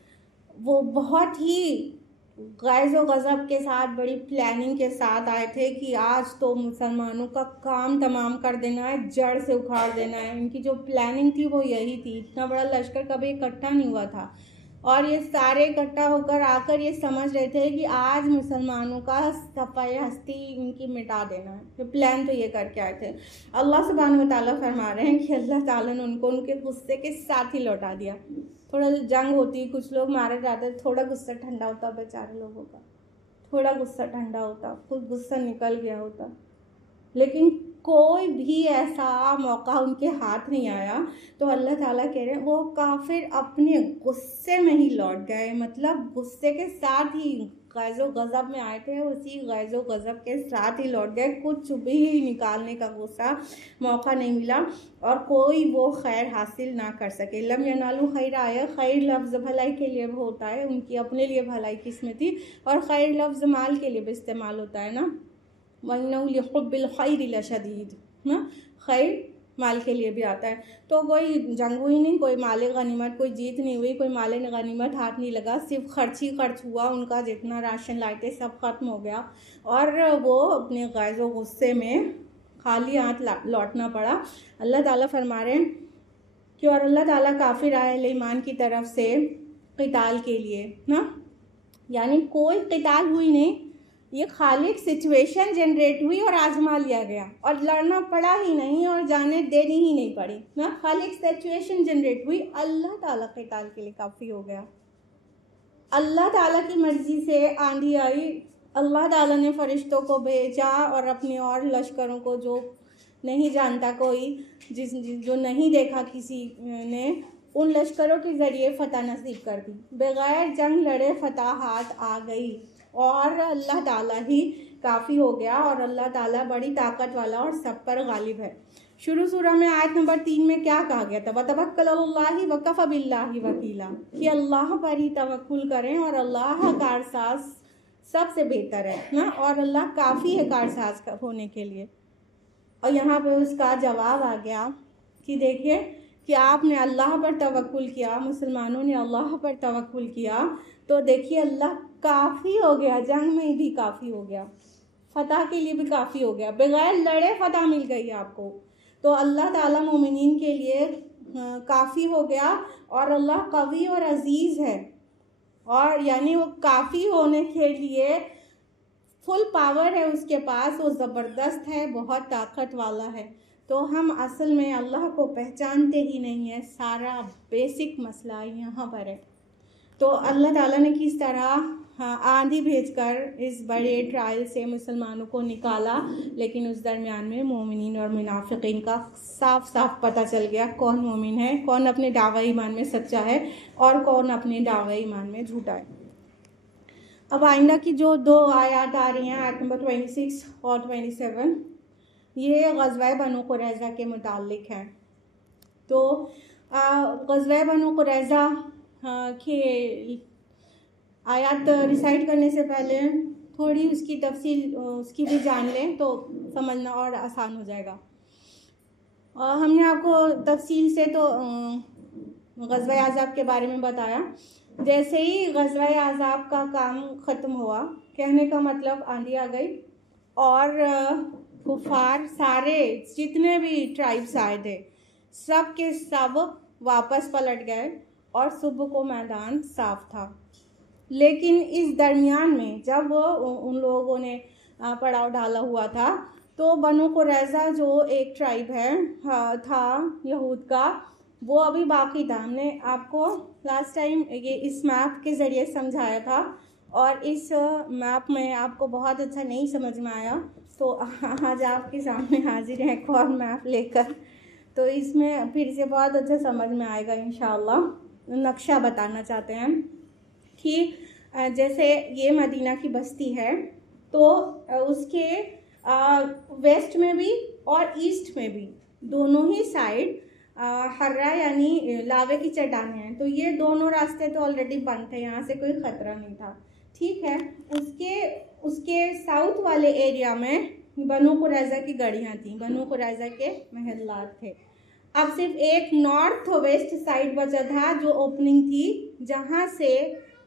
वो बहुत ही गैज़ व गज़ब के साथ, बड़ी प्लानिंग के साथ आए थे कि आज तो मुसलमानों का काम तमाम कर देना है, जड़ से उखाड़ देना है। इनकी जो प्लानिंग थी वो यही थी। इतना बड़ा लश्कर कभी इकट्ठा नहीं हुआ था और ये सारे इकट्ठा होकर आकर ये समझ रहे थे कि आज मुसलमानों का सफ़ाई हस्ती इनकी मिटा देना है। तो प्लान तो ये करके आए थे। अल्लाह सुब्हानहू व तआला फरमा रहे हैं कि अल्लाह ताला ने उनको उनके गुस्से के साथ ही लौटा दिया। थोड़ा जंग होती, कुछ लोग मारे जाते, थोड़ा गुस्सा ठंडा होता बेचारे लोगों का, थोड़ा गुस्सा ठंडा होता, कुछ गुस्सा निकल गया होता, लेकिन कोई भी ऐसा मौका उनके हाथ नहीं आया। तो अल्लाह ताला कह रहे हैं वो काफिर अपने गुस्से में ही लौट गए, मतलब गुस्से के साथ ही गैज़ो गज़ब में आए थे, उसी गैज़ो गज़ब के साथ ही लौट गए। कुछ भी निकालने का गुस्सा मौका नहीं मिला और कोई वो खैर हासिल ना कर सके। लम यनालू खैर आया, खैर लफ्ज़ भलाई के लिए होता है, उनकी अपने लिए भलाई किस्म थी, और खैर लफ्ज़ माल के लिए भी इस्तेमाल होता है ना, वइन्नहु लिहुब्बिल खैरि लशदीद ना, खैर माल के लिए भी आता है। तो कोई जंग हुई नहीं, कोई माल गनीमत, कोई जीत नहीं हुई, कोई माल गनीमत हाथ नहीं लगा, सिर्फ खर्च ही खर्च हुआ। उनका जितना राशन लाए थे सब ख़त्म हो गया और वो अपने गैज़ व गुस्से में खाली हाथ लौटना पड़ा। अल्लाह ताला फरमा रहे हैं कि और अल्लाह ताला काफ़िर अहल ईमान की तरफ से क़िताल के लिए ना, यानी कोई क़िताल हुई नहीं, ये खाली सिचुएशन जनरेट हुई और आजमा लिया गया और लड़ना पड़ा ही नहीं और जाने देनी ही नहीं पड़ी ना, खाली सिचुएशन जनरेट हुई। अल्लाह ताला क़िताल के लिए काफ़ी हो गया। अल्लाह ताला की मर्ज़ी से आंधी आई, अल्लाह ताला ने फ़रिश्तों को भेजा और अपने और लश्करों को, जो नहीं जानता कोई, जो नहीं देखा किसी ने, उन लश्करों के ज़रिए फ़तह नसीब कर दी। बग़ैर जंग लड़े फ़तह हाथ आ गई और अल्लाह ताला ही काफ़ी हो गया और अल्लाह ताला बड़ी ताकत वाला और सब पर गालिब है। शुरू सूरह में आयत नंबर 3 में क्या कहा गया था? वतवक्कल अलल्लाहि वकफ़ा बिल्लाहि वकीला, कि अल्लाह पर ही तवक्कुल करें और अल्लाह कारसाज सबसे बेहतर है ना, और अल्लाह काफ़ी है कारसाज होने के लिए। और यहाँ पे उसका जवाब आ गया कि देखिए कि आपने अल्लाह पर तवक्कुल किया, मुसलमानों ने अल्लाह पर तवक्कुल किया, तो देखिए अल्लाह काफ़ी हो गया, जंग में भी काफ़ी हो गया, फ़तह के लिए भी काफ़ी हो गया, बग़ैर लड़े फ़तह मिल गई आपको। तो अल्लाह ताला मोमिनीन के लिए काफ़ी हो गया और अल्लाह कवी और अज़ीज़ है, और यानी वो काफ़ी होने के लिए फुल पावर है उसके पास, वो ज़बरदस्त है, बहुत ताकत वाला है। तो हम असल में अल्लाह को पहचानते ही नहीं है, सारा बेसिक मसला यहाँ पर है। तो अल्लाह ताला ने किस तरह आंधी भेजकर इस बड़े ट्रायल से मुसलमानों को निकाला, लेकिन उस दरमियान में मोमिनीन और मुनाफिकीन का साफ साफ पता चल गया कौन मोमिन है, कौन अपने दावा ईमान में सच्चा है और कौन अपने दावा ईमान में झूठा है। अब आइंदा की जो 2 आयत आ रही हैं, आयत नंबर 26 और 27, ये ग़ज़वा बनु क़ुरैज़ा के मुताल्लिक़ है। तो ग़ज़वा बनु क़ुरैज़ा के आयत रिसाइट करने से पहले थोड़ी उसकी तफसील उसकी भी जान लें तो समझना और आसान हो जाएगा। हमने आपको तफसील से तो ग़ज़वा अहज़ाब के बारे में बताया। जैसे ही ग़ज़वा अहज़ाब का काम ख़त्म हुआ, कहने का मतलब आंधी आ गई और कुफ़ार सारे जितने भी ट्राइब्स आए थे सब के सब वापस पलट गए और सुबह को मैदान साफ था। लेकिन इस दरमियान में जब उन लोगों ने पड़ाव डाला हुआ था, तो बनु क़ुरैज़ा जो एक ट्राइब है था यहूद का, वो अभी बाकी था। हमने आपको लास्ट टाइम ये इस मैप के ज़रिए समझाया था और इस मैप में आपको बहुत अच्छा नहीं समझ में आया, तो आज आपके सामने हाजिर है एक और मैप लेकर, तो इसमें फिर से बहुत अच्छा समझ में आएगा इंशाअल्लाह। नक्शा बताना चाहते हैं कि जैसे ये मदीना की बस्ती है, तो उसके वेस्ट में भी और ईस्ट में भी दोनों ही साइड हर्रा यानी लावे की चट्टानें हैं। तो ये दोनों रास्ते तो ऑलरेडी बंद थे, यहाँ से कोई ख़तरा नहीं था, ठीक है। उसके साउथ वाले एरिया में बनु क़ुरैज़ा की गढ़ियाँ थीं, बनु क़ुरैज़ा के महल्लात थे। अब सिर्फ एक नॉर्थ वेस्ट साइड बचा था जो ओपनिंग थी, जहाँ से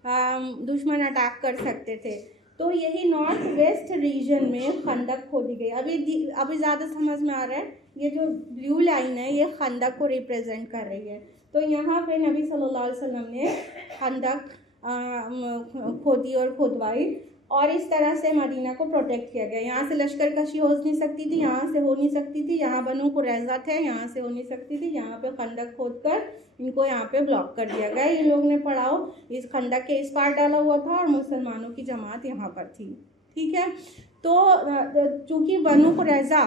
दुश्मन अटैक कर सकते थे। तो यही नॉर्थ वेस्ट रीजन में खंदक खोदी गई। अभी ज़्यादा समझ में आ रहा है, ये जो ब्लू लाइन है ये खंदक को रिप्रेजेंट कर रही है। तो यहाँ पे नबी सल्लल्लाहु अलैहि वसल्लम ने खंदक खोदी और खुदवाई और इस तरह से मदीना को प्रोटेक्ट किया गया। यहाँ से लश्कर कशी हो नहीं सकती थी, यहाँ से हो नहीं सकती थी, यहाँ बनु क़ुरैज़ा थे, यहाँ से हो नहीं सकती थी, यहाँ पे खंदक खोदकर इनको यहाँ पे ब्लॉक कर दिया गया। इन लोग ने पड़ाव इस खंदक के इस पार डाला हुआ था और मुसलमानों की जमात यहाँ पर थी, ठीक है। तो चूँकि बनु क़ुरैज़ा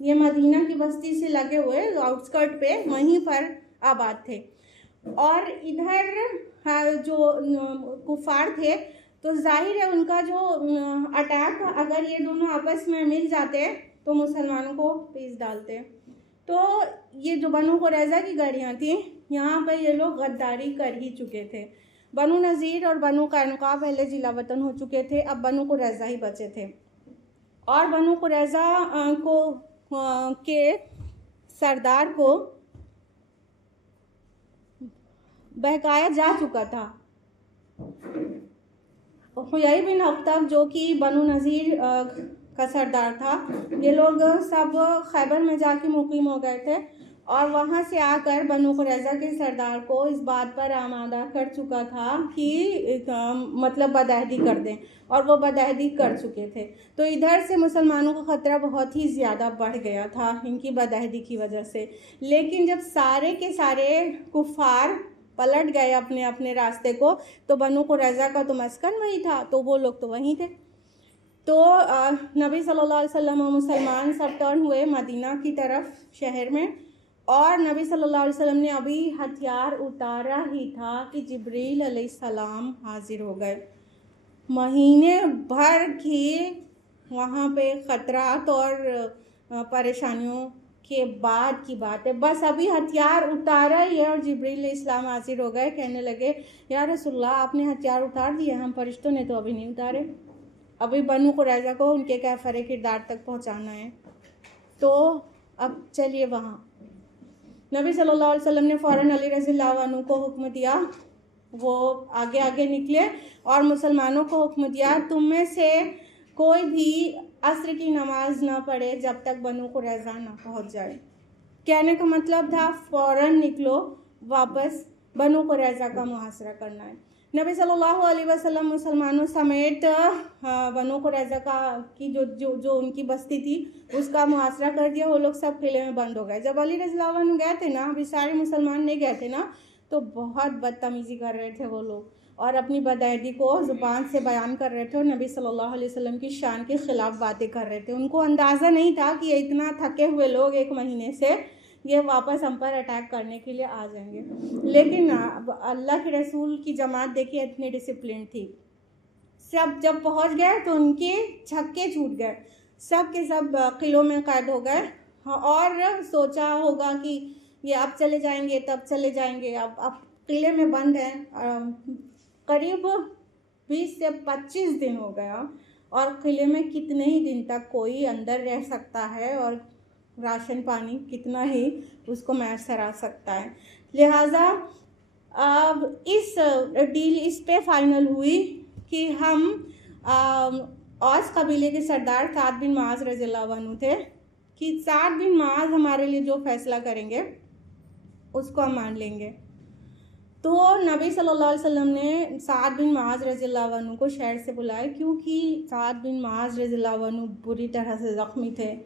ये मदीना की बस्ती से लगे हुए आउटस्कर्ट पे वहीं पर आबाद थे और इधर जो कुफ़ार थे, तो जाहिर है उनका जो अटैक, अगर ये दोनों आपस में मिल जाते तो मुसलमानों को पीस डालते। तो ये जो बनु क़ुरैज़ा की गढ़ियाँ थी, यहाँ पर ये लोग गद्दारी कर ही चुके थे। बनु नज़ीर और बनु कैनुका पहले जिला वतन हो चुके थे, अब बनु क़ुरैज़ा ही बचे थे। और बनु क़ुरैज़ा के सरदार को बहकाया जा चुका था। हुयई बिन अख्तब जो कि बनु नज़ीर का सरदार था, ये लोग सब खैबर में जाके मुकीम हो गए थे और वहाँ से आकर बनु कुरैज़ा के सरदार को इस बात पर आमादा कर चुका था कि मतलब बदअहदी कर दें, और वो बदअहदी कर चुके थे। तो इधर से मुसलमानों का ख़तरा बहुत ही ज़्यादा बढ़ गया था इनकी बदअहदी की वजह से। लेकिन जब सारे के सारे कुफ़ार पलट गए अपने अपने रास्ते को, तो बनु कुरैज़ा का तो मस्कन वही था, तो वो लोग तो वहीं थे। तो नबी सल्लल्लाहु अलैहि वसल्लम और मुसलमान सब टर्न हुए मदीना की तरफ शहर में, और नबी सल्लल्लाहु अलैहि वसल्लम ने अभी हथियार उतारा ही था कि जिब्रील अलैहिस्सलाम हाजिर हो गए। महीने भर की वहाँ पे ख़तरात और परेशानियों के बाद की बात है, बस अभी हथियार उतारा ही है और जिब्रील अलैहिस्सलाम हाजिर हो गए। कहने लगे, या रसूलल्लाह आपने हथियार उतार दिए, हम फरिश्तों ने तो अभी नहीं उतारे, अभी बनु कुरैज़ा को उनके कैफर किरदार तक पहुँचाना है। तो अब चलिए वहाँ। नबी सल्लल्लाहु अलैहि वसल्लम ने फ़ौरन अली रज़ियल्लाहु अन्हु को हुक्म दिया, वो आगे आगे निकले और मुसलमानों को हुक्म दिया, तुम में से कोई भी असर की नमाज ना पढ़े जब तक बनु कुरैज़ा ना पहुंच जाए। कहने का मतलब था फ़ौरन निकलो, वापस बनु कुरैज़ा का मुहासरा करना है। नबी सल्लल्लाहु अलैहि वसल्लम मुसलमानों समेत बनु कुरैज़ा का की जो उनकी बस्ती थी उसका मुहासरा कर दिया। वो लोग सब किले में बंद हो गए। जब अली रज़ियल्लाहु अन्हु गए थे ना, अभी सारे मुसलमान नहीं गए थे ना, तो बहुत बदतमीज़ी कर रहे थे वो लोग और अपनी बदअहदी को ज़ुबान से बयान कर रहे थे और नबी सल्लल्लाहु अलैहि वसल्लम की शान के ख़िलाफ़ बातें कर रहे थे। उनको अंदाज़ा नहीं था कि ये इतना थके हुए लोग एक महीने से ये वापस हम पर अटैक करने के लिए आ जाएंगे। लेकिन अल्लाह के रसूल की जमात देखिए इतनी डिसिप्लिन थी। सब जब पहुंच गए तो उनके छक्के छूट गए, सब के सब किलों में कैद हो गए और सोचा होगा कि ये अब चले जाएंगे तब चले जाएंगे, अब किले में बंद हैं। करीब 20 से 25 दिन हो गया और किले में कितने ही दिन तक कोई अंदर रह सकता है और राशन पानी कितना ही उसको मैसर आ सकता है। लिहाजा अब इस डील इस पे फाइनल हुई कि हम औस कबीले के सरदार साद बिन मुआज़ रज़ियल्लाहु अन्हु थे कि साद बिन मुआज़ हमारे लिए जो फैसला करेंगे उसको हम मान लेंगे। तो नबी सल्लल्लाहु अलैहि वसल्लम ने साद बिन मुआज़ रज़ियल्लाहु अन्हु को शहर से बुलाया, क्योंकि साद बिन मुआज़ रज़ियल्लाहु अन्हु बुरी तरह से ज़ख्मी थे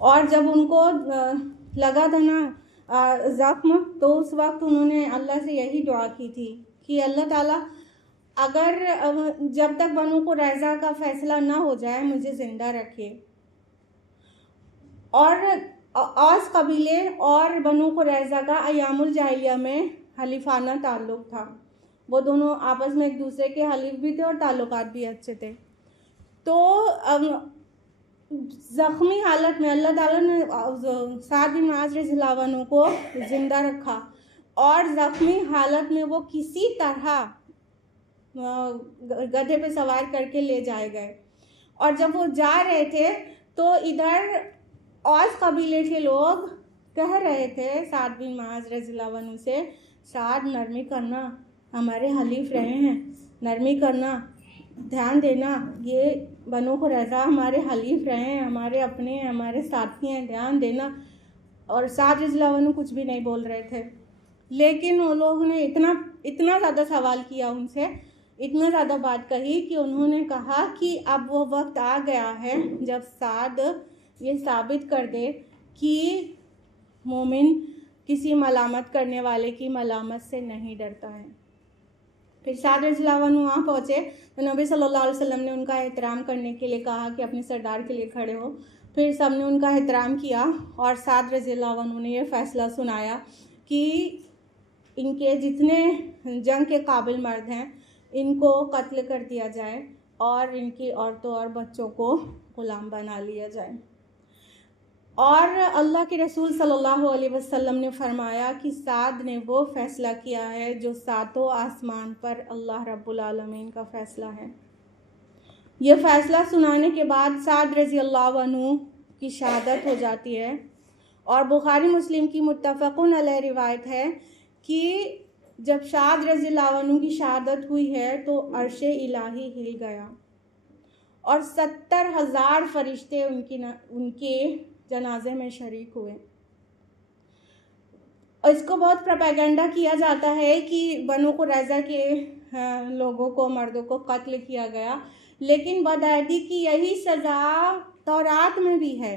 और जब उनको लगा था ना ज़ख्म, तो उस वक्त उन्होंने अल्लाह से यही दुआ की थी कि अल्लाह ताला अगर जब तक बनु कुरैज़ा का फ़ैसला ना हो जाए मुझे ज़िंदा रखे। और औस कबीले और बनु कुरैज़ा का अयामुल जाहिलिया में हलीफाना ताल्लुक़ था, वो दोनों आपस में एक दूसरे के हलीफ भी थे और ताल्लुकात भी अच्छे थे। तो ज़ख्मी हालत में अल्लाह ताला ने साद बिन मुआज़ रज़ियल्लाहु अन्हु को ज़िंदा रखा और ज़ख्मी हालत में वो किसी तरह गधे पे सवार करके ले जाए गए। और जब वो जा रहे थे तो इधर औस कबीले के लोग कह रहे थे साद बिन मुआज़ रज़ियल्लाहु अन्हु से, साद नरमी करना, हमारे हलीफ रहे हैं, नरमी करना, ध्यान देना, ये बनु कुरैज़ा हमारे हलीफ रहे हैं, हमारे अपने हैं, हमारे साथी हैं, ध्यान देना। और साद रज़ियल्लाहु अन्हु कुछ भी नहीं बोल रहे थे, लेकिन वो लोगों ने इतना ज़्यादा सवाल किया उनसे, इतना ज़्यादा बात कही कि उन्होंने कहा कि अब वो वक्त आ गया है जब साद ये साबित कर दे कि मोमिन किसी मलामत करने वाले की मलामत से नहीं डरता है। फिर साद रज़ियल्लाहु अन्हु वहाँ पहुँचे तो नबी सल्लल्लाहु अलैहि वसल्लम ने उनका एहतराम करने के लिए कहा कि अपने सरदार के लिए खड़े हो। फिर सब ने उनका एहतराम किया और साद रज़ियल्लाहु अन्हु ने यह फ़ैसला सुनाया कि इनके जितने जंग के काबिल मर्द हैं इनको कत्ल कर दिया जाए और इनकी औरतों और बच्चों को ग़ुलाम बना लिया जाए। और अल्लाह के रसूल सल्लल्लाहु अलैहि वसल्लम ने फरमाया कि साद ने वो फ़ैसला किया है जो सातों आसमान पर अल्लाह रब्बुल आलमीन का फ़ैसला है। ये फ़ैसला सुनाने के बाद साद रज़ियल्लाहु अन्हु की शहादत हो जाती है और बुखारी मुस्लिम की मुत्तफ़क़ुन अलैह रिवायत है कि जब शाद रज़ियल्लाहु अन्हु की शहादत हुई है तो अर्शे इलाही हिल गया और 70,000 फरिश्ते उनके जनाजे में शरीक हुए। और इसको बहुत प्रोपेगेंडा किया जाता है कि बनु कुरैज़ा के लोगों को, मर्दों को कत्ल किया गया, लेकिन बदअहदी की यही सज़ा तौरात में भी है,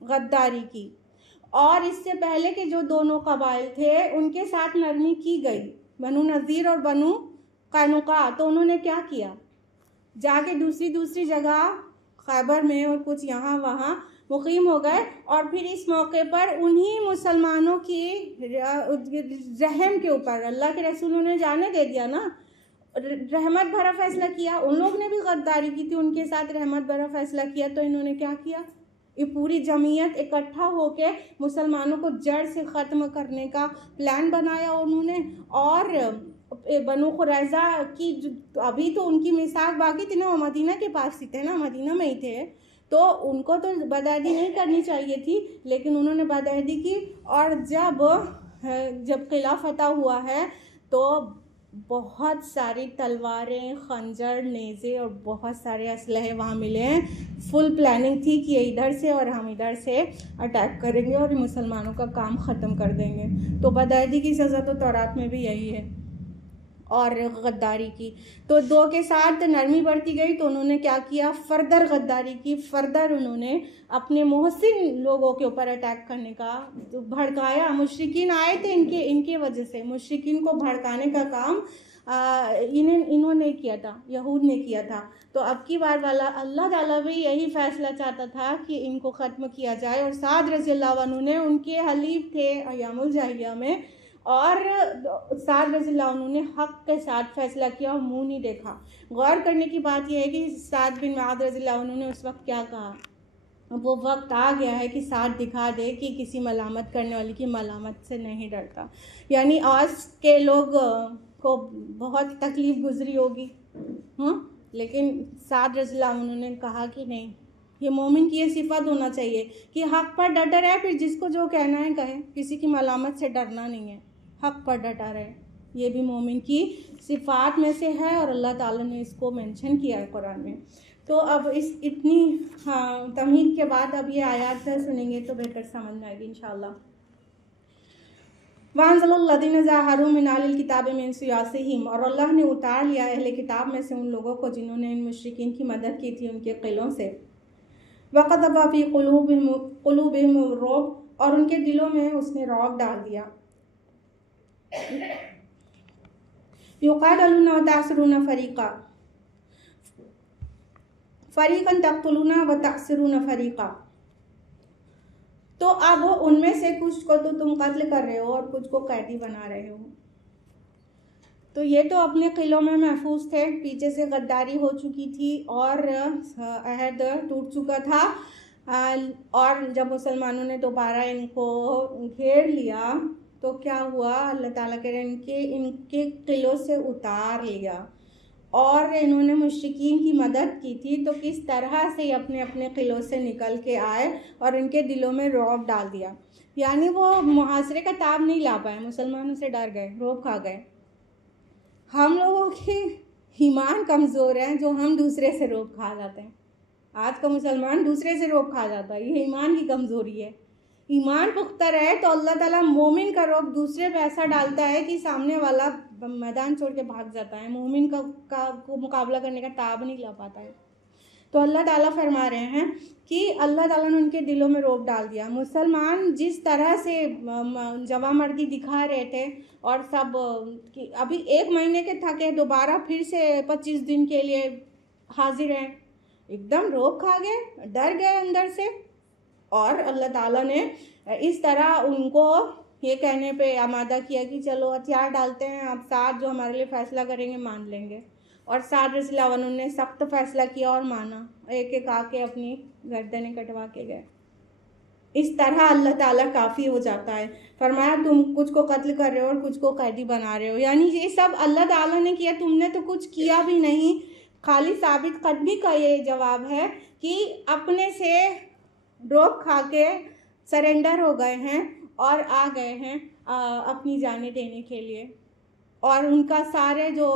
गद्दारी की। और इससे पहले के जो दोनों कबाइल थे उनके साथ नरमी की गई, बनु नज़ीर और बनु कैनुका। तो उन्होंने क्या किया, जाके दूसरी जगह खैबर में और कुछ यहाँ वहाँ मुकीम हो गए। और फिर इस मौके पर उन्हीं मुसलमानों की रहम के ऊपर अल्लाह के रसूल ने जाने दे दिया ना, रहमत भरा फैसला किया। उन लोग ने भी गद्दारी की थी, उनके साथ रहमत भरा फैसला किया। तो इन्होंने क्या किया, ये पूरी जमीयत इकट्ठा होके मुसलमानों को जड़ से ख़त्म करने का प्लान बनाया उन्होंने। और बनु कुरैज़ा की अभी तो उनकी मिसाक बाकी थी ना, वो मदीना के पास ही थे ना, मदीना में ही थे, तो उनको तो बदअहदी नहीं करनी चाहिए थी, लेकिन उन्होंने बदअहदी की। और जब किला फतह हुआ है तो बहुत सारी तलवारें, खंजर, नेज़े और बहुत सारे असलहे वहाँ मिले हैं। फुल प्लानिंग थी कि ये इधर से और हम इधर से अटैक करेंगे और मुसलमानों का काम ख़त्म कर देंगे। तो बदअहदी की सज़ा तो तौरात में भी यही है और गद्दारी की। तो दो के साथ नरमी बढ़ती गई तो उन्होंने क्या किया, फर्दर गद्दारी की, फर्दर उन्होंने अपने मोहसिन लोगों के ऊपर अटैक करने का भड़काया। मुशरिकीन आए थे इनके वजह से, मुशरिकीन को भड़काने का काम इन्होंने किया था, यहूद ने किया था। तो अब की बार वाला अल्लाह ताला भी यही फ़ैसला चाहता था कि इनको ख़त्म किया जाए। और साद रज़ियल्लाहु अन्हु ने, उनके हलीफ थे अय्यामुल जाहिलिया में, और साद रज़ियल्लाहु अन्हु ने हक़ के साथ फ़ैसला किया और मुँह नहीं देखा। गौर करने की बात यह है कि साद बिन मुआज़ रज़ियल्लाहु अन्हु ने उस वक्त क्या कहा। वो वक्त आ गया है कि साथ दिखा दे कि किसी मलामत करने वाले की मलामत से नहीं डरता। यानी आज के लोग को बहुत तकलीफ़ गुजरी होगी, लेकिन साद रज़ियल्लाहु अन्हु ने कहा कि नहीं, ये मोमिन की ये सिफत होना चाहिए कि हक़ पर डटा रहे, फिर जिसको जो कहना है कहे, किसी की मलामत से डरना नहीं है, हक़ पर डटा रहे। ये भी मोमिन की सिफ़ात में से है और अल्लाह ताला ने इसको मेंशन किया है कुरान में। तो अब इस इतनी तमहीद के बाद अब ये आयत सुनेंगे तो बेहतर समझ में आएगी इंशाअल्लाह। वांज़लल्लज़ीना ज़ाहरू मिन अहलिल किताबि मिन सियासिहिम, और अल्लाह ने उतार लिया अहले किताब में से उन लोगों को जिन्होंने इन मुशरिकीन की मदद की थी उनके क़िलों से। वक़ज़फ़ फ़ी क़ुलूबिहिम रुअब, और उनके दिलों में उसने रौब डाल दिया। युक़ातिलूना व तअसिरूना फ़रीक़न तक़्तुलूना व तअसिरूना फ़रीक़ा। तो अब उनमें से कुछ को तो तुम कत्ल कर रहे हो और कुछ को कैदी बना रहे हो। तो ये तो अपने किलों में महफूज थे, पीछे से गद्दारी हो चुकी थी और अहद टूट चुका था। और जब मुसलमानों ने दोबारा इनको घेर लिया तो क्या हुआ, अल्लाह ताला के इनके किलों से उतार लिया और इन्होंने मुशरिकीन की मदद की थी। तो किस तरह से अपने अपने किलों से निकल के आए और इनके दिलों में रौब डाल दिया। यानी वो मुहासरे का ताब नहीं ला पाए, मुसलमानों से डर गए, रौब खा गए। हम लोगों के ईमान कमज़ोर हैं जो हम दूसरे से रौब खा जाते हैं। आज का मुसलमान दूसरे से रौब खा जाता है, ये ईमान की कमज़ोरी है। ईमान पुख्ता रहे तो अल्लाह ताला मोमिन का रौब दूसरे पे ऐसा डालता है कि सामने वाला मैदान छोड़ के भाग जाता है, मोमिन को मुकाबला करने का ताब नहीं ला पाता है। तो अल्लाह ताला फरमा रहे हैं कि अल्लाह ताला ने उनके दिलों में रौब डाल दिया। मुसलमान जिस तरह से जवामर्दी दिखा रहे थे और सब कि अभी 1 महीने के थके दोबारा फिर से 25 दिन के लिए हाजिर हैं, एकदम रौब खा गए, डर गए अंदर से। और अल्लाह ताला ने इस तरह उनको ये कहने पे आमादा किया कि चलो हथियार डालते हैं, अब साथ जो हमारे लिए फ़ैसला करेंगे मान लेंगे। और साद रज़ियल्लाहु अन्हु ने सख्त फ़ैसला किया और माना, एक एक आके अपनी गर्दनें कटवा के गए। इस तरह अल्लाह ताला काफ़ी हो जाता है। फरमाया तुम कुछ को कत्ल कर रहे हो और कुछ को कैदी बना रहे हो, यानी ये सब अल्लाह ताला ने किया, तुमने तो कुछ किया भी नहीं। खाली साबित कदमी का ये जवाब है कि अपने से रोक खा के सरेंडर हो गए हैं और आ गए हैं अपनी जानें देने के लिए। और उनका सारे जो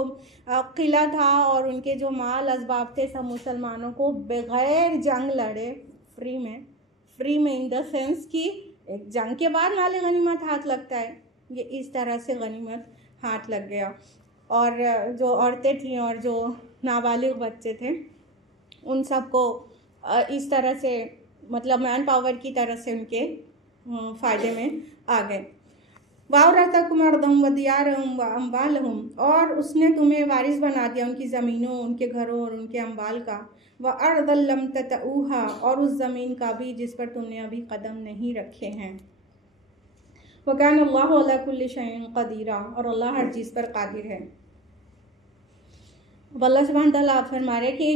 किला था और उनके जो माल असबाब थे सब मुसलमानों को बग़ैर जंग लड़े फ्री में इन द सेंस कि एक जंग के बाद माल गनीमत हाथ लगता है, ये इस तरह से गनीमत हाथ लग गया। और जो औरतें थीं और जो नाबालिग बच्चे थे उन सबको इस तरह से मतलब मैन पावर की तरह से उनके फ़ायदे में आ गए। वावरतकुम अर्दहुम व दियारहुम व अम्वालहुम, और उसने तुम्हें वारिस बना दिया उनकी ज़मीनों, उनके घरों और उनके अम्वाल का। व अर्दल लम ततऊहा, और उस ज़मीन का भी जिस पर तुमने अभी कदम नहीं रखे हैं। व कान अल्लाहु अला कुल्लि शैइन क़दीरा, और अल्लाह हर चीज़ पर कादिर है। अल्लाह सुब्हानहू तआला फरमा रहे कि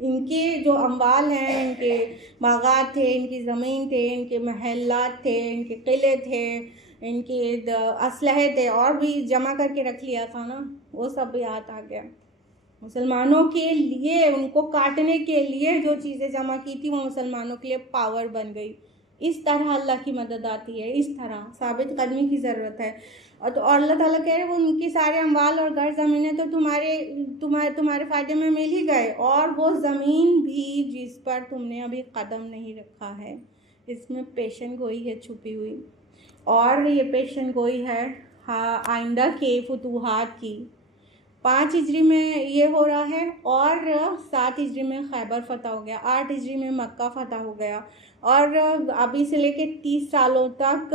इनके जो अम्वाल हैं, इनके बागात थे, इनकी ज़मीन थे, इनके महल्लात थे, इनके किले थे, इनके असलहे थे, और भी जमा करके रख लिया था ना, वो सब भी हाथ आ गया। मुसलमानों के लिए, उनको काटने के लिए जो चीज़ें जमा की थी वो मुसलमानों के लिए पावर बन गई। इस तरह अल्लाह की मदद आती है, इस तरह साबित कदमी की ज़रूरत है। और अल्लाह ताला कह रहे वो उनके सारे अम्वाल और घर ज़मीनें तो तुम्हारे फ़ायदे में मिल ही गए, और वो ज़मीन भी जिस पर तुमने अभी कदम नहीं रखा है, इसमें पेशन गोई है छुपी हुई। और ये पेशन गोई है आइंदा के फतूहात की। 5 हिजरी में ये हो रहा है और 7 हिजरी में खैबर फतह हो गया, 8 हिजरी में मक्का फतह हो गया, और अभी से लेके 30 सालों तक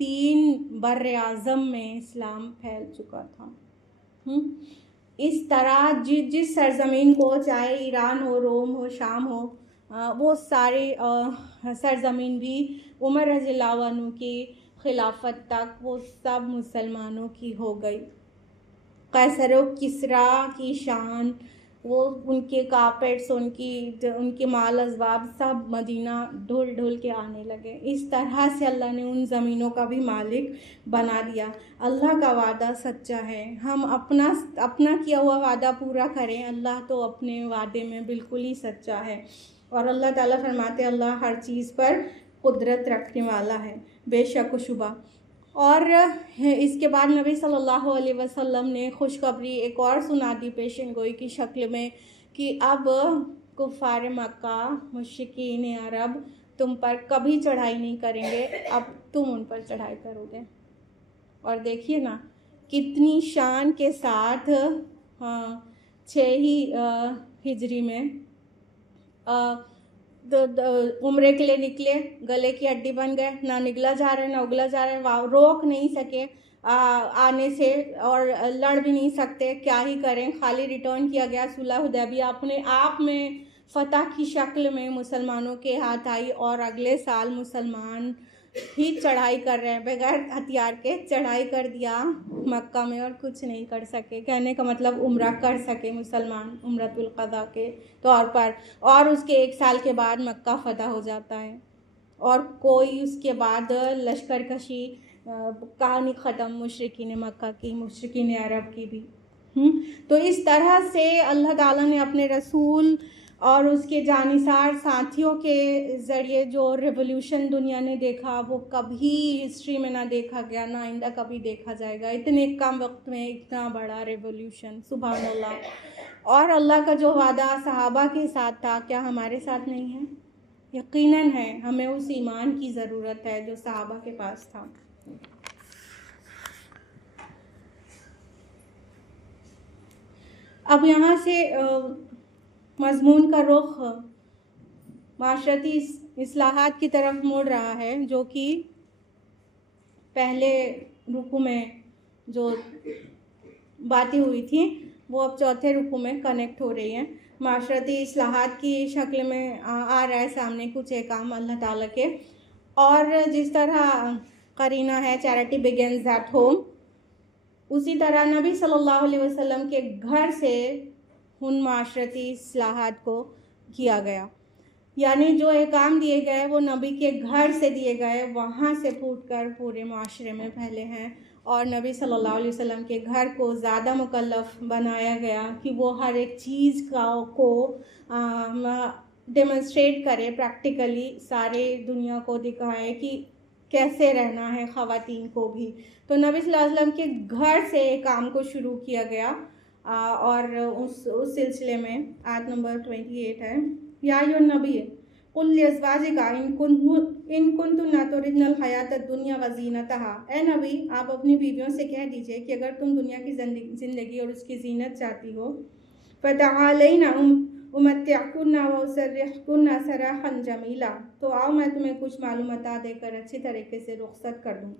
3 बर्र आज़म में इस्लाम फैल चुका था। इस तरह जिस सरज़मीन को, चाहे ईरान हो, रोम हो, शाम हो, वो सारी सरज़मीन भी उमर रज़ियल्लाहु अन्हु की खिलाफत तक वो सब मुसलमानों की हो गई। कैसर व किसरा की शान, वो उनके कारपेट्स, उनके माल असबाब सब मदीना ढुल ढुल के आने लगे। इस तरह से अल्लाह ने उन ज़मीनों का भी मालिक बना दिया। अल्लाह का वादा सच्चा है, हम अपना किया हुआ वादा पूरा करें, अल्लाह तो अपने वादे में बिल्कुल ही सच्चा है। और अल्लाह ताला फरमाते अल्लाह हर चीज़ पर कुदरत रखने वाला है, बेशक शुबा। और इसके बाद नबी सल्लल्लाहु अलैहि वसल्लम ने खुशखबरी एक और सुना दी पेशन गोई की शक्ल में कि अब कुफ़ार मक्का, मुश्रिकीन अरब तुम पर कभी चढ़ाई नहीं करेंगे, अब तुम उन पर चढ़ाई करोगे। और देखिए ना कितनी शान के साथ 6 हिजरी में उम्रे के लिए निकले, गले की हड्डी बन गए, ना निकला जा रहा है ना उगला जा रहा है, वहाँ रोक नहीं सके आने से, और लड़ भी नहीं सकते, क्या ही करें। खाली रिटर्न किया गया। सुलह हुदैबिया अपने आप में फ़तह की शक्ल में मुसलमानों के हाथ आई, और अगले साल मुसलमान ही चढ़ाई कर रहे हैं, बगैर हथियार के चढ़ाई कर दिया मक्का में, और कुछ नहीं कर सके। कहने का मतलब उम्रा कर सके मुसलमान उम्रतुल क़ज़ा के तौर पर, और उसके 1 साल के बाद मक्का फतह हो जाता है, और कोई उसके बाद लश्कर कशी कहानी ख़त्म मुशरिकीन मक्का की, मुशरिकीन अरब की भी। तो इस तरह से अल्लाह ताला ने अपने रसूल और उसके जानिसार साथियों के ज़रिए जो रेवोल्यूशन दुनिया ने देखा वो कभी हिस्ट्री में ना देखा गया, ना आइंदा कभी देखा जाएगा। इतने कम वक्त में इतना बड़ा रेवोल्यूशन, सुभान अल्लाह। और अल्लाह का जो वादा सहाबा के साथ था, क्या हमारे साथ नहीं है? यकीनन है। हमें उस ईमान की ज़रूरत है जो सहाबा के पास था। अब यहाँ से मज़मून का रुख माशरती इस्लाहात की तरफ मुड़ रहा है, जो कि पहले रुकू में जो बातें हुई थी वो अब चौथे रुकू में कनेक्ट हो रही हैं। माशरती इस्लाहात की शक्ल में आ रहा है सामने कुछ एक काम अल्लाह ताला के, और जिस तरह करीना है चैरिटी बिगिंस एट होम, उसी तरह नबी सल्लल्लाहु अलैहि वसल्लम के घर से उन माशरती इस्लाहात को किया गया। यानी जो एहकाम दिए गए वो नबी के घर से दिए गए, वहाँ से फूटकर पूरे माशरे में फैले हैं। और नबी सल्लल्लाहु अलैहि वसल्लम के घर को ज़्यादा मुकल्लफ़ बनाया गया कि वो हर एक चीज़ को डेमोन्स्ट्रेट करे प्रैक्टिकली, सारे दुनिया को दिखाए कि कैसे रहना है ख़वातीन को भी। तो नबी सल्लल्लाहु अलैहि वसल्लम के घर से काम को शुरू किया गया। और उस सिलसिले में आयत नंबर 28 है, या अय्युहन नबी कुल लिअज़वाजिका इन कुन्तुन्ना तुरिदनल हयातद दुनिया व ज़ीनतहा। ए नबी, आप अपनी बीवियों से कह दीजिए कि अगर तुम दुनिया की ज़िंदगी और उसकी ज़ीनत चाहती हो, फ़तआलैना उमत्तिअकुन्ना व उसर्रिहकुन्ना सराहन जमीला, तो आओ मैं तुम्हें कुछ मालूमात देकर अच्छी तरीके से रुखसत कर दूँ।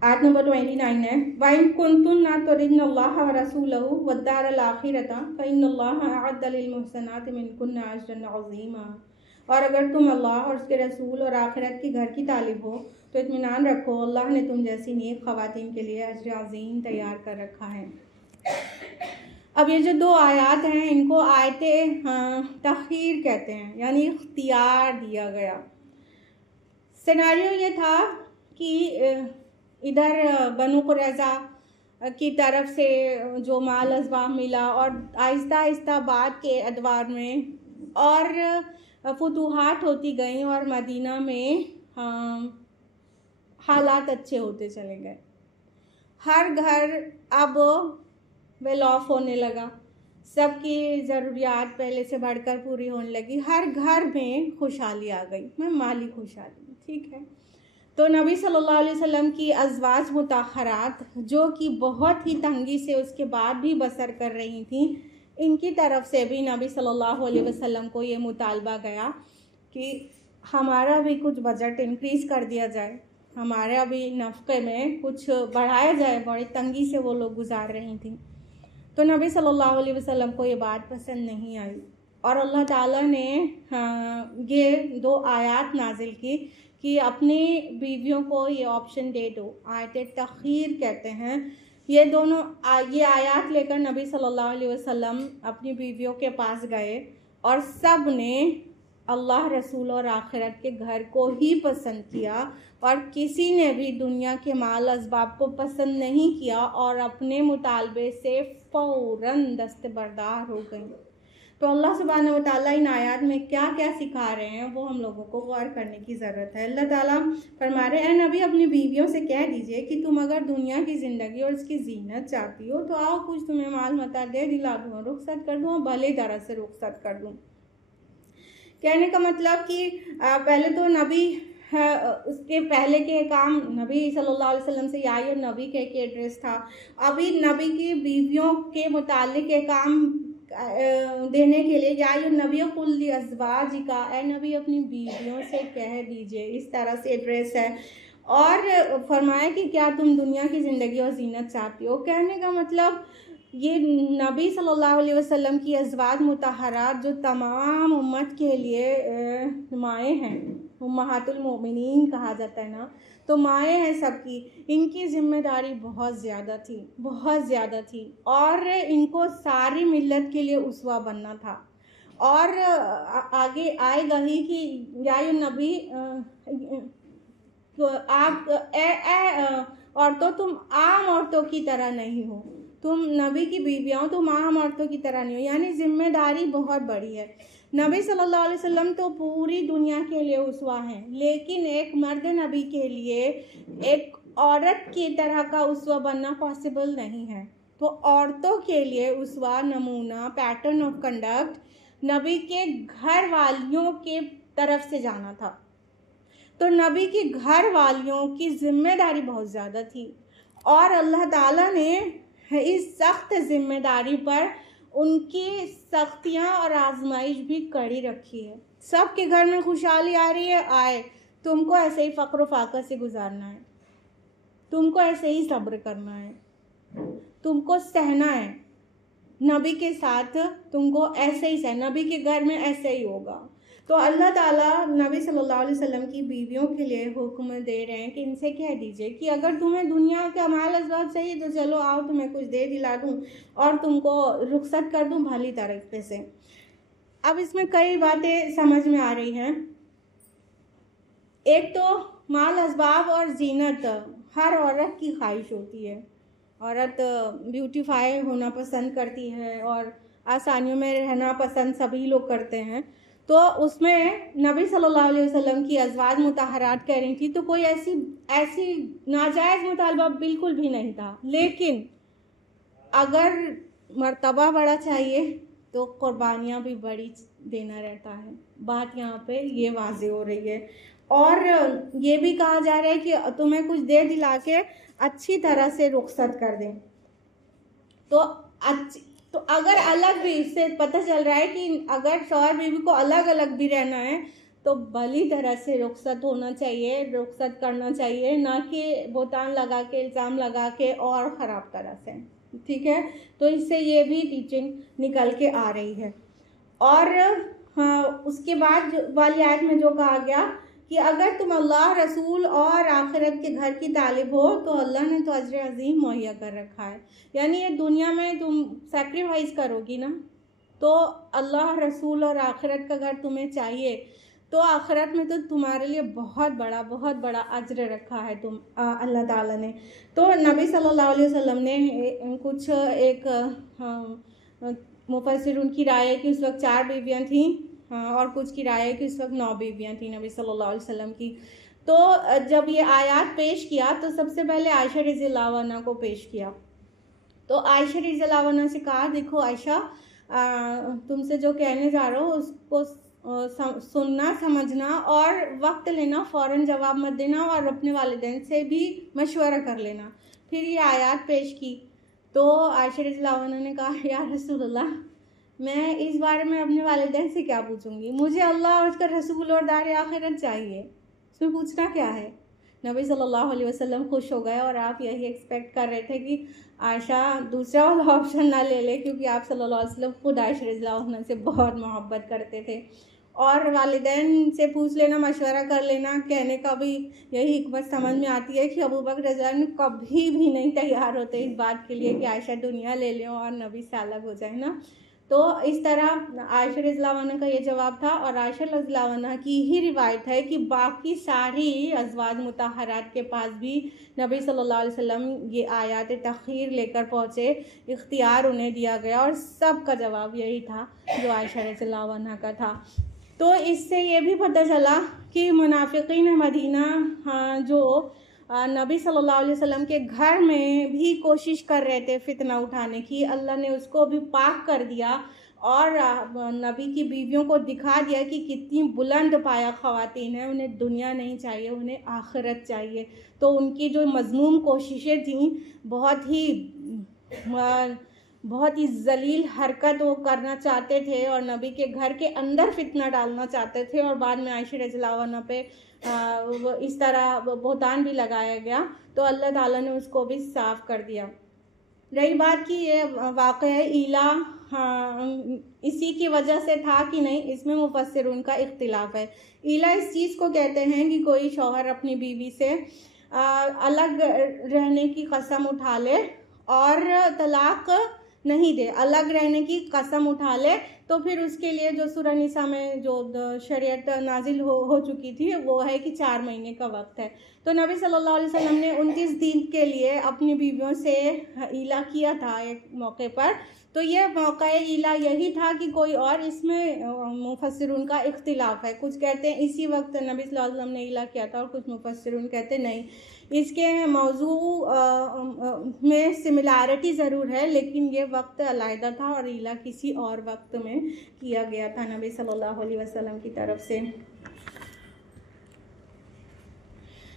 आयत नंबर 29 है, वाइन कुन्तुन्ना तुरिदनल्लाह व रसूलहु वद्दारल आखिरता फ़इन्नल्लाह अअद्द लिल मुहसनाति मिनकुन्ना अजरन अज़ीमा। और अगर तुम अल्लाह और उसके रसूल और आखिरत की घर की तालिब हो तो इत्मीनान रखो, अल्लाह ने तुम जैसी नेक ख़वातीन के लिए अजर अज़ीम तैयार कर रखा है। अब ये जो दो आयात हैं इनको आयते तख़यीर कहते हैं, यानी इख्तियार दिया गया। सिनारियो ये था कि इधर बनु कुरैज़ा की तरफ से जो माल असबाब मिला और आहिस्ता आहिस्ता बाद के अदवार में और फतूहात होती गई और मदीना में हालात अच्छे होते चले गए। हर घर अब वेल ऑफ होने लगा, सबकी ज़रूरियात पहले से बढ़कर पूरी होने लगी, हर घर में खुशहाली आ गई, मैं माली खुशहाली, ठीक है। तो नबी सल्लल्लाहु अलैहि वसल्लम की अज़वाज मुताहरात जो कि बहुत ही तंगी से उसके बाद भी बसर कर रही थी, इनकी तरफ से भी नबी सल्लल्लाहु अलैहि वसल्लम को ये मुतालबा गया कि हमारा भी कुछ बजट इंक्रीज़ कर दिया जाए, हमारे भी नफ़क़े में कुछ बढ़ाया जाए, बड़ी तंगी से वो लोग गुजार रही थी। तो नबी सल्लल्लाहु अलैहि वसल्लम को ये बात पसंद नहीं आई और अल्लाह ताला ने ये दो आयात नाजिल की कि अपनी बीवियों को ये ऑप्शन दे दो, आयते तख़यीर कहते हैं। ये दोनों ये आयात लेकर नबी सल्लल्लाहु अलैहि वसल्लम अपनी बीवियों के पास गए और सब ने अल्लाह रसूल और आखिरत के घर को ही पसंद किया और किसी ने भी दुनिया के माल असबाब को पसंद नहीं किया और अपने मुतालबे से फ़ौरन दस्तबरदार हो गई। तो अल्लाह सुब्हानहू व तआला इन आयात में क्या क्या सिखा रहे हैं वो हम लोगों को गौर करने की ज़रूरत है। अल्लाह ताला फरमा रहे हैं, नबी अपनी बीवियों से कह दीजिए कि तुम अगर दुनिया की ज़िंदगी और उसकी जीनत चाहती हो तो आओ कुछ तुम्हें माल मता दे दिला दूँ, रुखसत कर दूँ, भले तरह से रुखसत कर दूँ। कहने का मतलब कि पहले तो नबी उसके पहले के काम नबी सल्लल्लाहु अलैहि वसल्लम से या नबी के एड्रेस था, अभी नबी की बीवियों के मुतालिक काम देने के लिए या नबी कुल लिअज़वाजिका, ए नबी अपनी बीवियों से कह दीजिए, इस तरह से एड्रेस है। और फरमाया कि क्या तुम दुनिया की ज़िंदगी और जीनत चाहती हो। कहने का मतलब ये नबी सल्लल्लाहु अलैहि वसल्लम की अज़वाज मुताहरात जो तमाम उम्मत के लिए माएँ हैं, उम्महातुल मोमिनीन कहा जाता है ना, तो माएँ हैं सबकी, इनकी ज़िम्मेदारी बहुत ज़्यादा थी, बहुत ज़्यादा थी और इनको सारी मिल्लत के लिए उस्वा बनना था। और आगे आएगा ही कि या नबी आप औरतों तुम आम औरतों की तरह नहीं हो, तुम नबी की बीवियाँ हो, तुम आम औरतों की तरह नहीं हो, यानी ज़िम्मेदारी बहुत बड़ी है। नबी सल्लल्लाहु अलैहि वसल्लम तो पूरी दुनिया के लिए उस्वा हैं, लेकिन एक मर्द नबी के लिए एक औरत की तरह का उस्वा बनना पॉसिबल नहीं है। तो औरतों के लिए उस्वा, नमूना, पैटर्न ऑफ कंडक्ट नबी के घर वालियों के तरफ से जाना था। तो नबी की घर वालियों की ज़िम्मेदारी बहुत ज़्यादा थी और अल्लाह ताला ने इस सख्त ज़िम्मेदारी पर उनकी सख्तियाँ और आजमाइश भी कड़ी रखी है। सबके घर में खुशहाली आ रही है, आए, तुमको ऐसे ही फ़क्र फाक़ा से गुजारना है, तुमको ऐसे ही सब्र करना है, तुमको सहना है, नबी के साथ तुमको ऐसे ही सहना, नबी के घर में ऐसे ही होगा। तो अल्लाह ताला नबी सल्लल्लाहु अलैहि वसल्लम की बीवियों के लिए हुक्म दे रहे हैं कि इनसे कह दीजिए कि अगर तुम्हें दुनिया का माल असबाब चाहिए तो चलो आओ, तुम्हें कुछ दे दिला दूँ और तुमको रुखसत कर दूँ भली तरीके से। अब इसमें कई बातें समझ में आ रही हैं। एक तो माल असबाब और जीनत हर औरत की ख्वाहिश होती है, औरत ब्यूटीफाई होना पसंद करती है और आसानियों में रहना पसंद सभी लोग करते हैं। तो उसमें नबी सल्लल्लाहु अलैहि वसल्लम की अज़वाज मुतहरात कह रही थी, तो कोई ऐसी नाजायज़ मुतालबा बिल्कुल भी नहीं था। लेकिन अगर मर्तबा बड़ा चाहिए तो कुर्बानियाँ भी बड़ी देना रहता है। बात यहाँ पे ये वाज़ेह हो रही है। और ये भी कहा जा रहा है कि तुम्हें कुछ दे दिला के अच्छी तरह से रुखसत कर दें। तो अगर अलग भी, इससे पता चल रहा है कि अगर शौहर बीवी को अलग अलग भी रहना है तो भली तरह से रुखसत होना चाहिए, रुखसत करना चाहिए, ना कि बोतान लगा के, इल्ज़ाम लगा के और ख़राब तरह से। ठीक है, तो इससे ये भी टीचिंग निकल के आ रही है। और हाँ, उसके बाद वाली आयत में जो कहा गया कि अगर तुम अल्लाह, रसूल और आखिरत के घर की तालिब हो तो अल्लाह ने तो अजर अजीम मुहैया कर रखा है। यानी ये दुनिया में तुम सेक्रीफाइस करोगी ना, तो अल्लाह, रसूल और आखिरत का घर तुम्हें चाहिए, तो आखिरत में तो तुम्हारे लिए बहुत बड़ा अजर रखा है अल्लाह ताला ने। तो नबी सल्लल्लाहु अलैहि वसल्लम ने कुछ मुफस्सिरून की राय है कि उस वक्त 4 बीवियाँ थीं, और कुछ की राय है कि उस वक्त 9 बीवियाँ थीं नबी सल्लल्लाहु अलैहि वसल्लम की। तो जब ये आयत पेश किया तो सबसे पहले आयशा रज़ियल्लाहु अन्हा को पेश किया। तो आयशा रज़ियल्लाहु अन्हा से कहा, देखो आयशा, तुमसे जो कहने जा रहा हूँ उसको सुनना, समझना और वक्त लेना, फ़ौरन जवाब मत देना और अपने वालिदैन से भी मशवरा कर लेना। फिर ये आयत पेश की तो आयशा रज़ियल्लाहु अन्हा ने कहा, या रसूलल्लाह, मैं इस बारे में अपने वालिदैन से क्या पूछूंगी, मुझे अल्लाह और उसका रसूल और दार आखिरत चाहिए, इसमें पूछना क्या है। नबी सल्लल्लाहु अलैहि वसल्लम खुश हो गए और आप यही एक्सपेक्ट कर रहे थे कि आयशा दूसरा वाला ऑप्शन ना ले ले, क्योंकि आप सल्लल्लाहु अलैहि वसल्लम खुद आयशा रज़ियल्लाहु अन्हा से बहुत मोहब्बत करते थे। और वालिदैन से पूछ लेना, मशवरा कर लेना, कहने का भी यही हिकमत समझ में आती है कि अबू बकर रज़ियल्लाहु अन्हु कभी भी नहीं तैयार होते इस बात के लिए कि आयशा दुनिया ले लें और नबी से अलग हो जाए ना। तो इस तरह आयशा रज़ियल्लाहु अन्हा का ये जवाब था। और आयशा रज़ियल्लाहु अन्हा की ही रिवायत है कि बाकी सारी अज़वाज मुतहरात के पास भी नबी सल्लल्लाहु अलैहि वसल्लम ये आयात तख़ीर लेकर पहुँचे, इख्तियार उन्हें दिया गया और सब का जवाब यही था जो आयशा रज़ियल्लाहु अन्हा का था। तो इससे ये भी पता चला कि मुनाफिकीन मदीना जो नबी सल्लल्लाहु अलैहि वसल्लम के घर में भी कोशिश कर रहे थे फितना उठाने की, अल्लाह ने उसको भी पाक कर दिया और नबी की बीवियों को दिखा दिया कि कितनी बुलंद पाया ख़वातीन हैं, उन्हें दुनिया नहीं चाहिए, उन्हें आखिरत चाहिए। तो उनकी जो मज़मूम कोशिशें थीं, बहुत ही ज़लील हरकत वो करना चाहते थे और नबी के घर के अंदर फितना डालना चाहते थे, और बाद में आयशा रज़ियल्लाहु अन्हा पे इस तरह बोहतान भी लगाया गया, तो अल्लाह ताला ने उसको भी साफ़ कर दिया। रही बात कि ये वाक़या ईला इसी की वजह से था कि नहीं, इसमें मुफस्सिरून का इख्तिलाफ है। ईला इस चीज़ को कहते हैं कि कोई शौहर अपनी बीवी से अलग रहने की कसम उठा ले और तलाक़ नहीं दे, अलग रहने की कसम उठा ले, तो फिर उसके लिए जो सूरह निसा में जो शरीयत नाजिल हो चुकी थी वो है कि 4 महीने का वक्त है। तो नबी सल्लल्लाहु अलैहि वसल्लम ने 29 दिन के लिए अपनी बीवियों से ईला किया था एक मौके पर। तो ये मौका ईला यही था कि कोई और, इसमें मुफस्सिरून का इख्तिलाफ है। कुछ कहते हैं इसी वक्त नबी सल्लल्लाहु अलैहि वसल्लम ने ईला किया था और कुछ मुफस्सिरून कहते नहीं, इसके मौजू में सिमिलैरिटी ज़रूर है, लेकिन ये वक्त अलहदा था और ईला किसी और वक्त में किया गया था नबी सल्लल्लाहु अलैहि वसल्लम की तरफ से।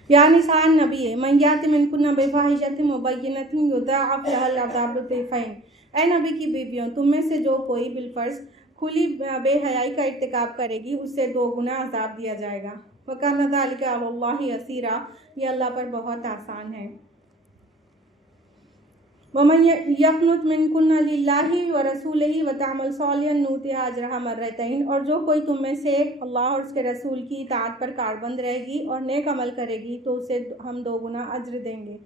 या निसान नबी है मैयात मिनकुन बेफाहिशतिन मुबय्यनतिन युदाअफ लहल अज़ाब ज़िफ़ैन। ऐ नबी की बीवियों, तुम में से जो कोई बिलफर्ज खुली बेहयाई का इर्तिकाब करेगी उसे 2 गुना अज़ाब दिया जाएगा। वकाना ज़ालिका अलल्लाहि यसीरा, ये अल्लाह पर बहुत आसान है। वमन यक़नुत मिनकुन्ना लिल्लाहि व रसूलिही व तअमल सालिहन नुतिहा अजरहा मर्रतैन। और जो कोई तुम में से अल्लाह और उसके रसूल की इताअत पर कारबंद रहेगी और नेक अमल करेगी तो उसे हम 2 गुना अज्र देंगे।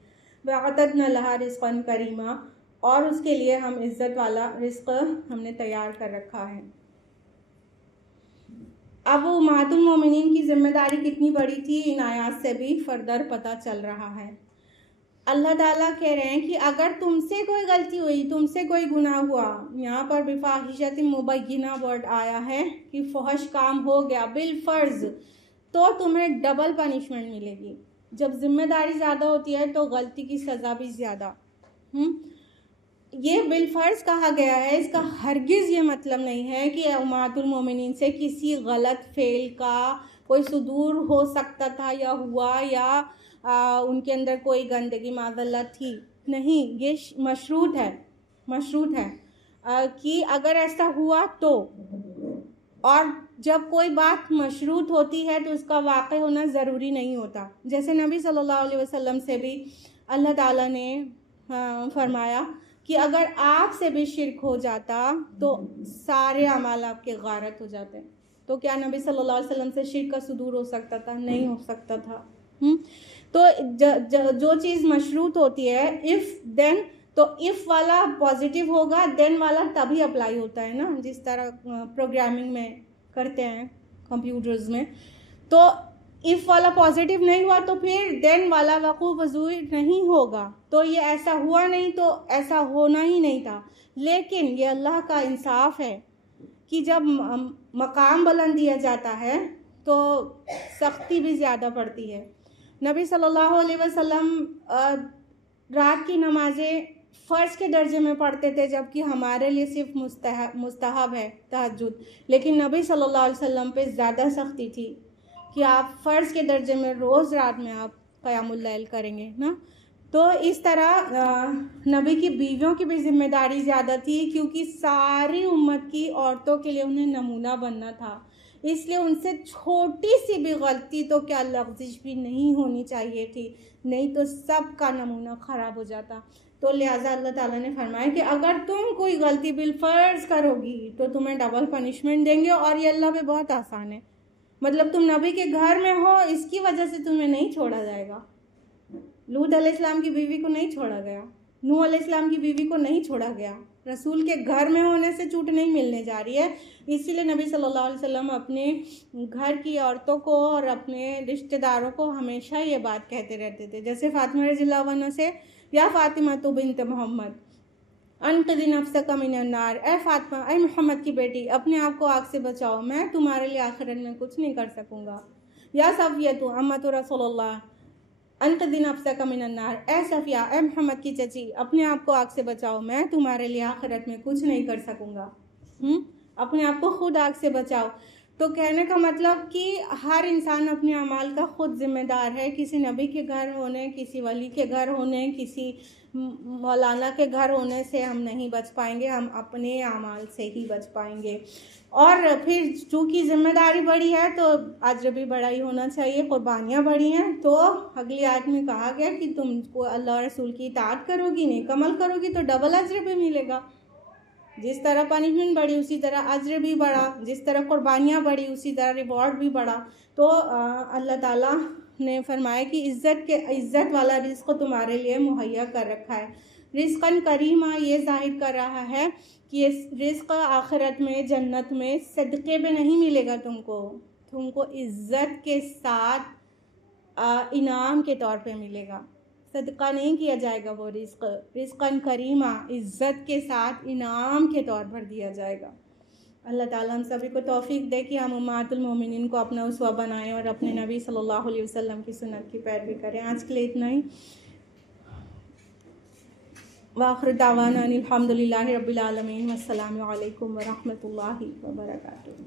वअतदना लहा रिज़्क़न करीमा, और उसके लिए हम इज़्ज़त वाला रिज़्क़ हमने तैयार कर रखा है। अब उम्महातुल मोमिनीन की जिम्मेदारी कितनी बड़ी थी, इन आयात से भी फर्दर पता चल रहा है। अल्लाह ताला कह रहे हैं कि अगर तुमसे कोई गलती हुई, तुमसे कोई गुनाह हुआ, यहाँ पर बिफाहिशत मुबय्यिना वर्ड आया है कि फहश काम हो गया बिल फ़र्ज़, तो तुम्हें डबल पनिशमेंट मिलेगी। जब जिम्मेदारी ज़्यादा होती है तो गलती की सज़ा भी ज़्यादा। ये बिल फ़र्ज़ कहा गया है, इसका हरगिज़ ये मतलब नहीं है कि उम्मतुल मोमिनीन से किसी गलत फ़ेल का कोई सुदूर हो सकता था या हुआ, या उनके अंदर कोई गंदगी माज़ल्ला थी। नहीं, ये मशरूत है कि अगर ऐसा हुआ तो, और जब कोई बात मशरूत होती है तो उसका वाक़ई होना ज़रूरी नहीं होता। जैसे नबी सल्लल्लाहु अलैहि वसल्लम से भी अल्लाह ताला ने फरमाया कि अगर आपसे भी शिरक हो जाता तो सारे अमाल आपके गारत हो जाते। तो क्या नबी सल्लल्लाहु अलैहि वसल्लम से शिरक का सुदूर हो सकता था? नहीं हो सकता था। तो जो चीज़ मशरूत होती है इफ़ देन, तो इफ़ वाला पॉजिटिव होगा, देन वाला तभी अप्लाई होता है ना, जिस तरह प्रोग्रामिंग में करते हैं कंप्यूटर्स में। तो इफ़ वाला पॉजिटिव नहीं हुआ तो फिर देन वाला वक़ू वज़ूई नहीं होगा। तो ये ऐसा हुआ नहीं तो ऐसा होना ही नहीं था। लेकिन ये अल्लाह का इंसाफ है कि जब मकाम बुलंद दिया जाता है तो सख्ती भी ज़्यादा पड़ती है। नबी सल्लल्लाहु अलैहि वसल्लम रात की नमाज़ें फ़र्ज़ के दर्जे में पढ़ते थे, जबकि हमारे लिए सिर्फ मुस्तहब है तहज्जुद। लेकिन नबी सल्लल्लाहु अलैहि वसल्लम पे ज़्यादा सख्ती थी कि आप फ़र्ज़ के दर्जे में रोज़ रात में आप क़यामुल लैल करेंगे ना। तो इस तरह नबी की बीवियों की भी ज़िम्मेदारी ज़्यादा थी, क्योंकि सारी उम्मत की औरतों के लिए उन्हें नमूना बनना था। इसलिए उनसे छोटी सी भी गलती तो क्या लफ्ज़िश भी नहीं होनी चाहिए थी, नहीं तो सब का नमूना ख़राब हो जाता। तो लिहाजा अल्लाह ताला ने फरमाया कि अगर तुम कोई गलती बिल फ़र्ज़ करोगी तो तुम्हें डबल पनिशमेंट देंगे, और ये अल्लाह पे बहुत आसान है। मतलब तुम नबी के घर में हो, इसकी वजह से तुम्हें नहीं छोड़ा जाएगा। लूत अलैहिस्सलाम की बीवी को नहीं छोड़ा गया, नूह अलैहिस्सलाम की बीवी को नहीं छोड़ा गया। रसूल के घर में होने से छूट नहीं मिलने जा रही है। इसीलिए नबी सल्लल्लाहु अलैहि वसल्लम अपने घर की औरतों को और अपने रिश्तेदारों को हमेशा ये बात कहते रहते थे। जैसे फातिमा रज़ियल्लाहु अन्हा से, या फातिमा तो बिन्त मोहम्मद अनक़ज़ी नफ़्सका मिनन नार, ए फातिमा, ए मोहम्मद की बेटी, अपने आप को आग से बचाओ, मैं तुम्हारे लिए आखिरत में कुछ नहीं कर सकूँगा। या सफ़िया तो अम्मतु रसूलुल्लाह अनक़ज़ी नफ़्सका मिनन नार, ए सफ़िया, ए मोहम्मद की चची, अपने आप को आग से बचाओ, मैं तुम्हारे लिए आखिरत में कुछ नहीं कर सकूँगा। अपने आप को खुद आग से बचाओ। तो कहने का मतलब कि हर इंसान अपने अमाल का खुद जिम्मेदार है। किसी नबी के घर होने, किसी वली के घर होने, किसी मौलाना के घर होने से हम नहीं बच पाएंगे, हम अपने अमाल से ही बच पाएंगे। और फिर चूँकि जिम्मेदारी बड़ी है तो अज्र भी बड़ा ही होना चाहिए, कुर्बानियाँ बड़ी हैं। तो अगली आयत में कहा गया कि तुम अल्लाह रसूल की इताअत करोगी, नेक अमल करोगी तो डबल अज्र भी मिलेगा। जिस तरह पनिशमेंट बढ़ी उसी तरह अज्र भी बढ़ा, जिस तरह कुर्बानियाँ बढ़ी उसी तरह रिवॉर्ड भी बढ़ा। तो अल्लाह ताला ने फरमाया कि इज़्ज़त वाला रिज़्क़ तुम्हारे लिए मुहैया कर रखा है। रिज़्क़न करीमा ये ज़ाहिर कर रहा है कि ये रिज़्क़ आखिरत में जन्नत में सदक़े में नहीं मिलेगा, तुमको इज़्ज़त के साथ इनाम के तौर पे मिलेगा। सदका नहीं किया जाएगा वो रिज़्क़न करीमा, इज़्ज़त के साथ इनाम के तौर पर दिया जाएगा। अल्लाह ताला हम सभी को तौफीक दे कि हम उम्मतुल मोमिनीन को अपना उसवा बनाएं और अपने नबी सल्लल्लाहु अलैहि वसल्लम की सुन्नत की पैरवी करें। आज के लिए इतना ही। वाखिर दावाना अनिल हम्दुलिल्लाहि रब्बिल आलमीन, वस्सलामु अलैकुम व रहमतुल्लाहि व बरकातुहू।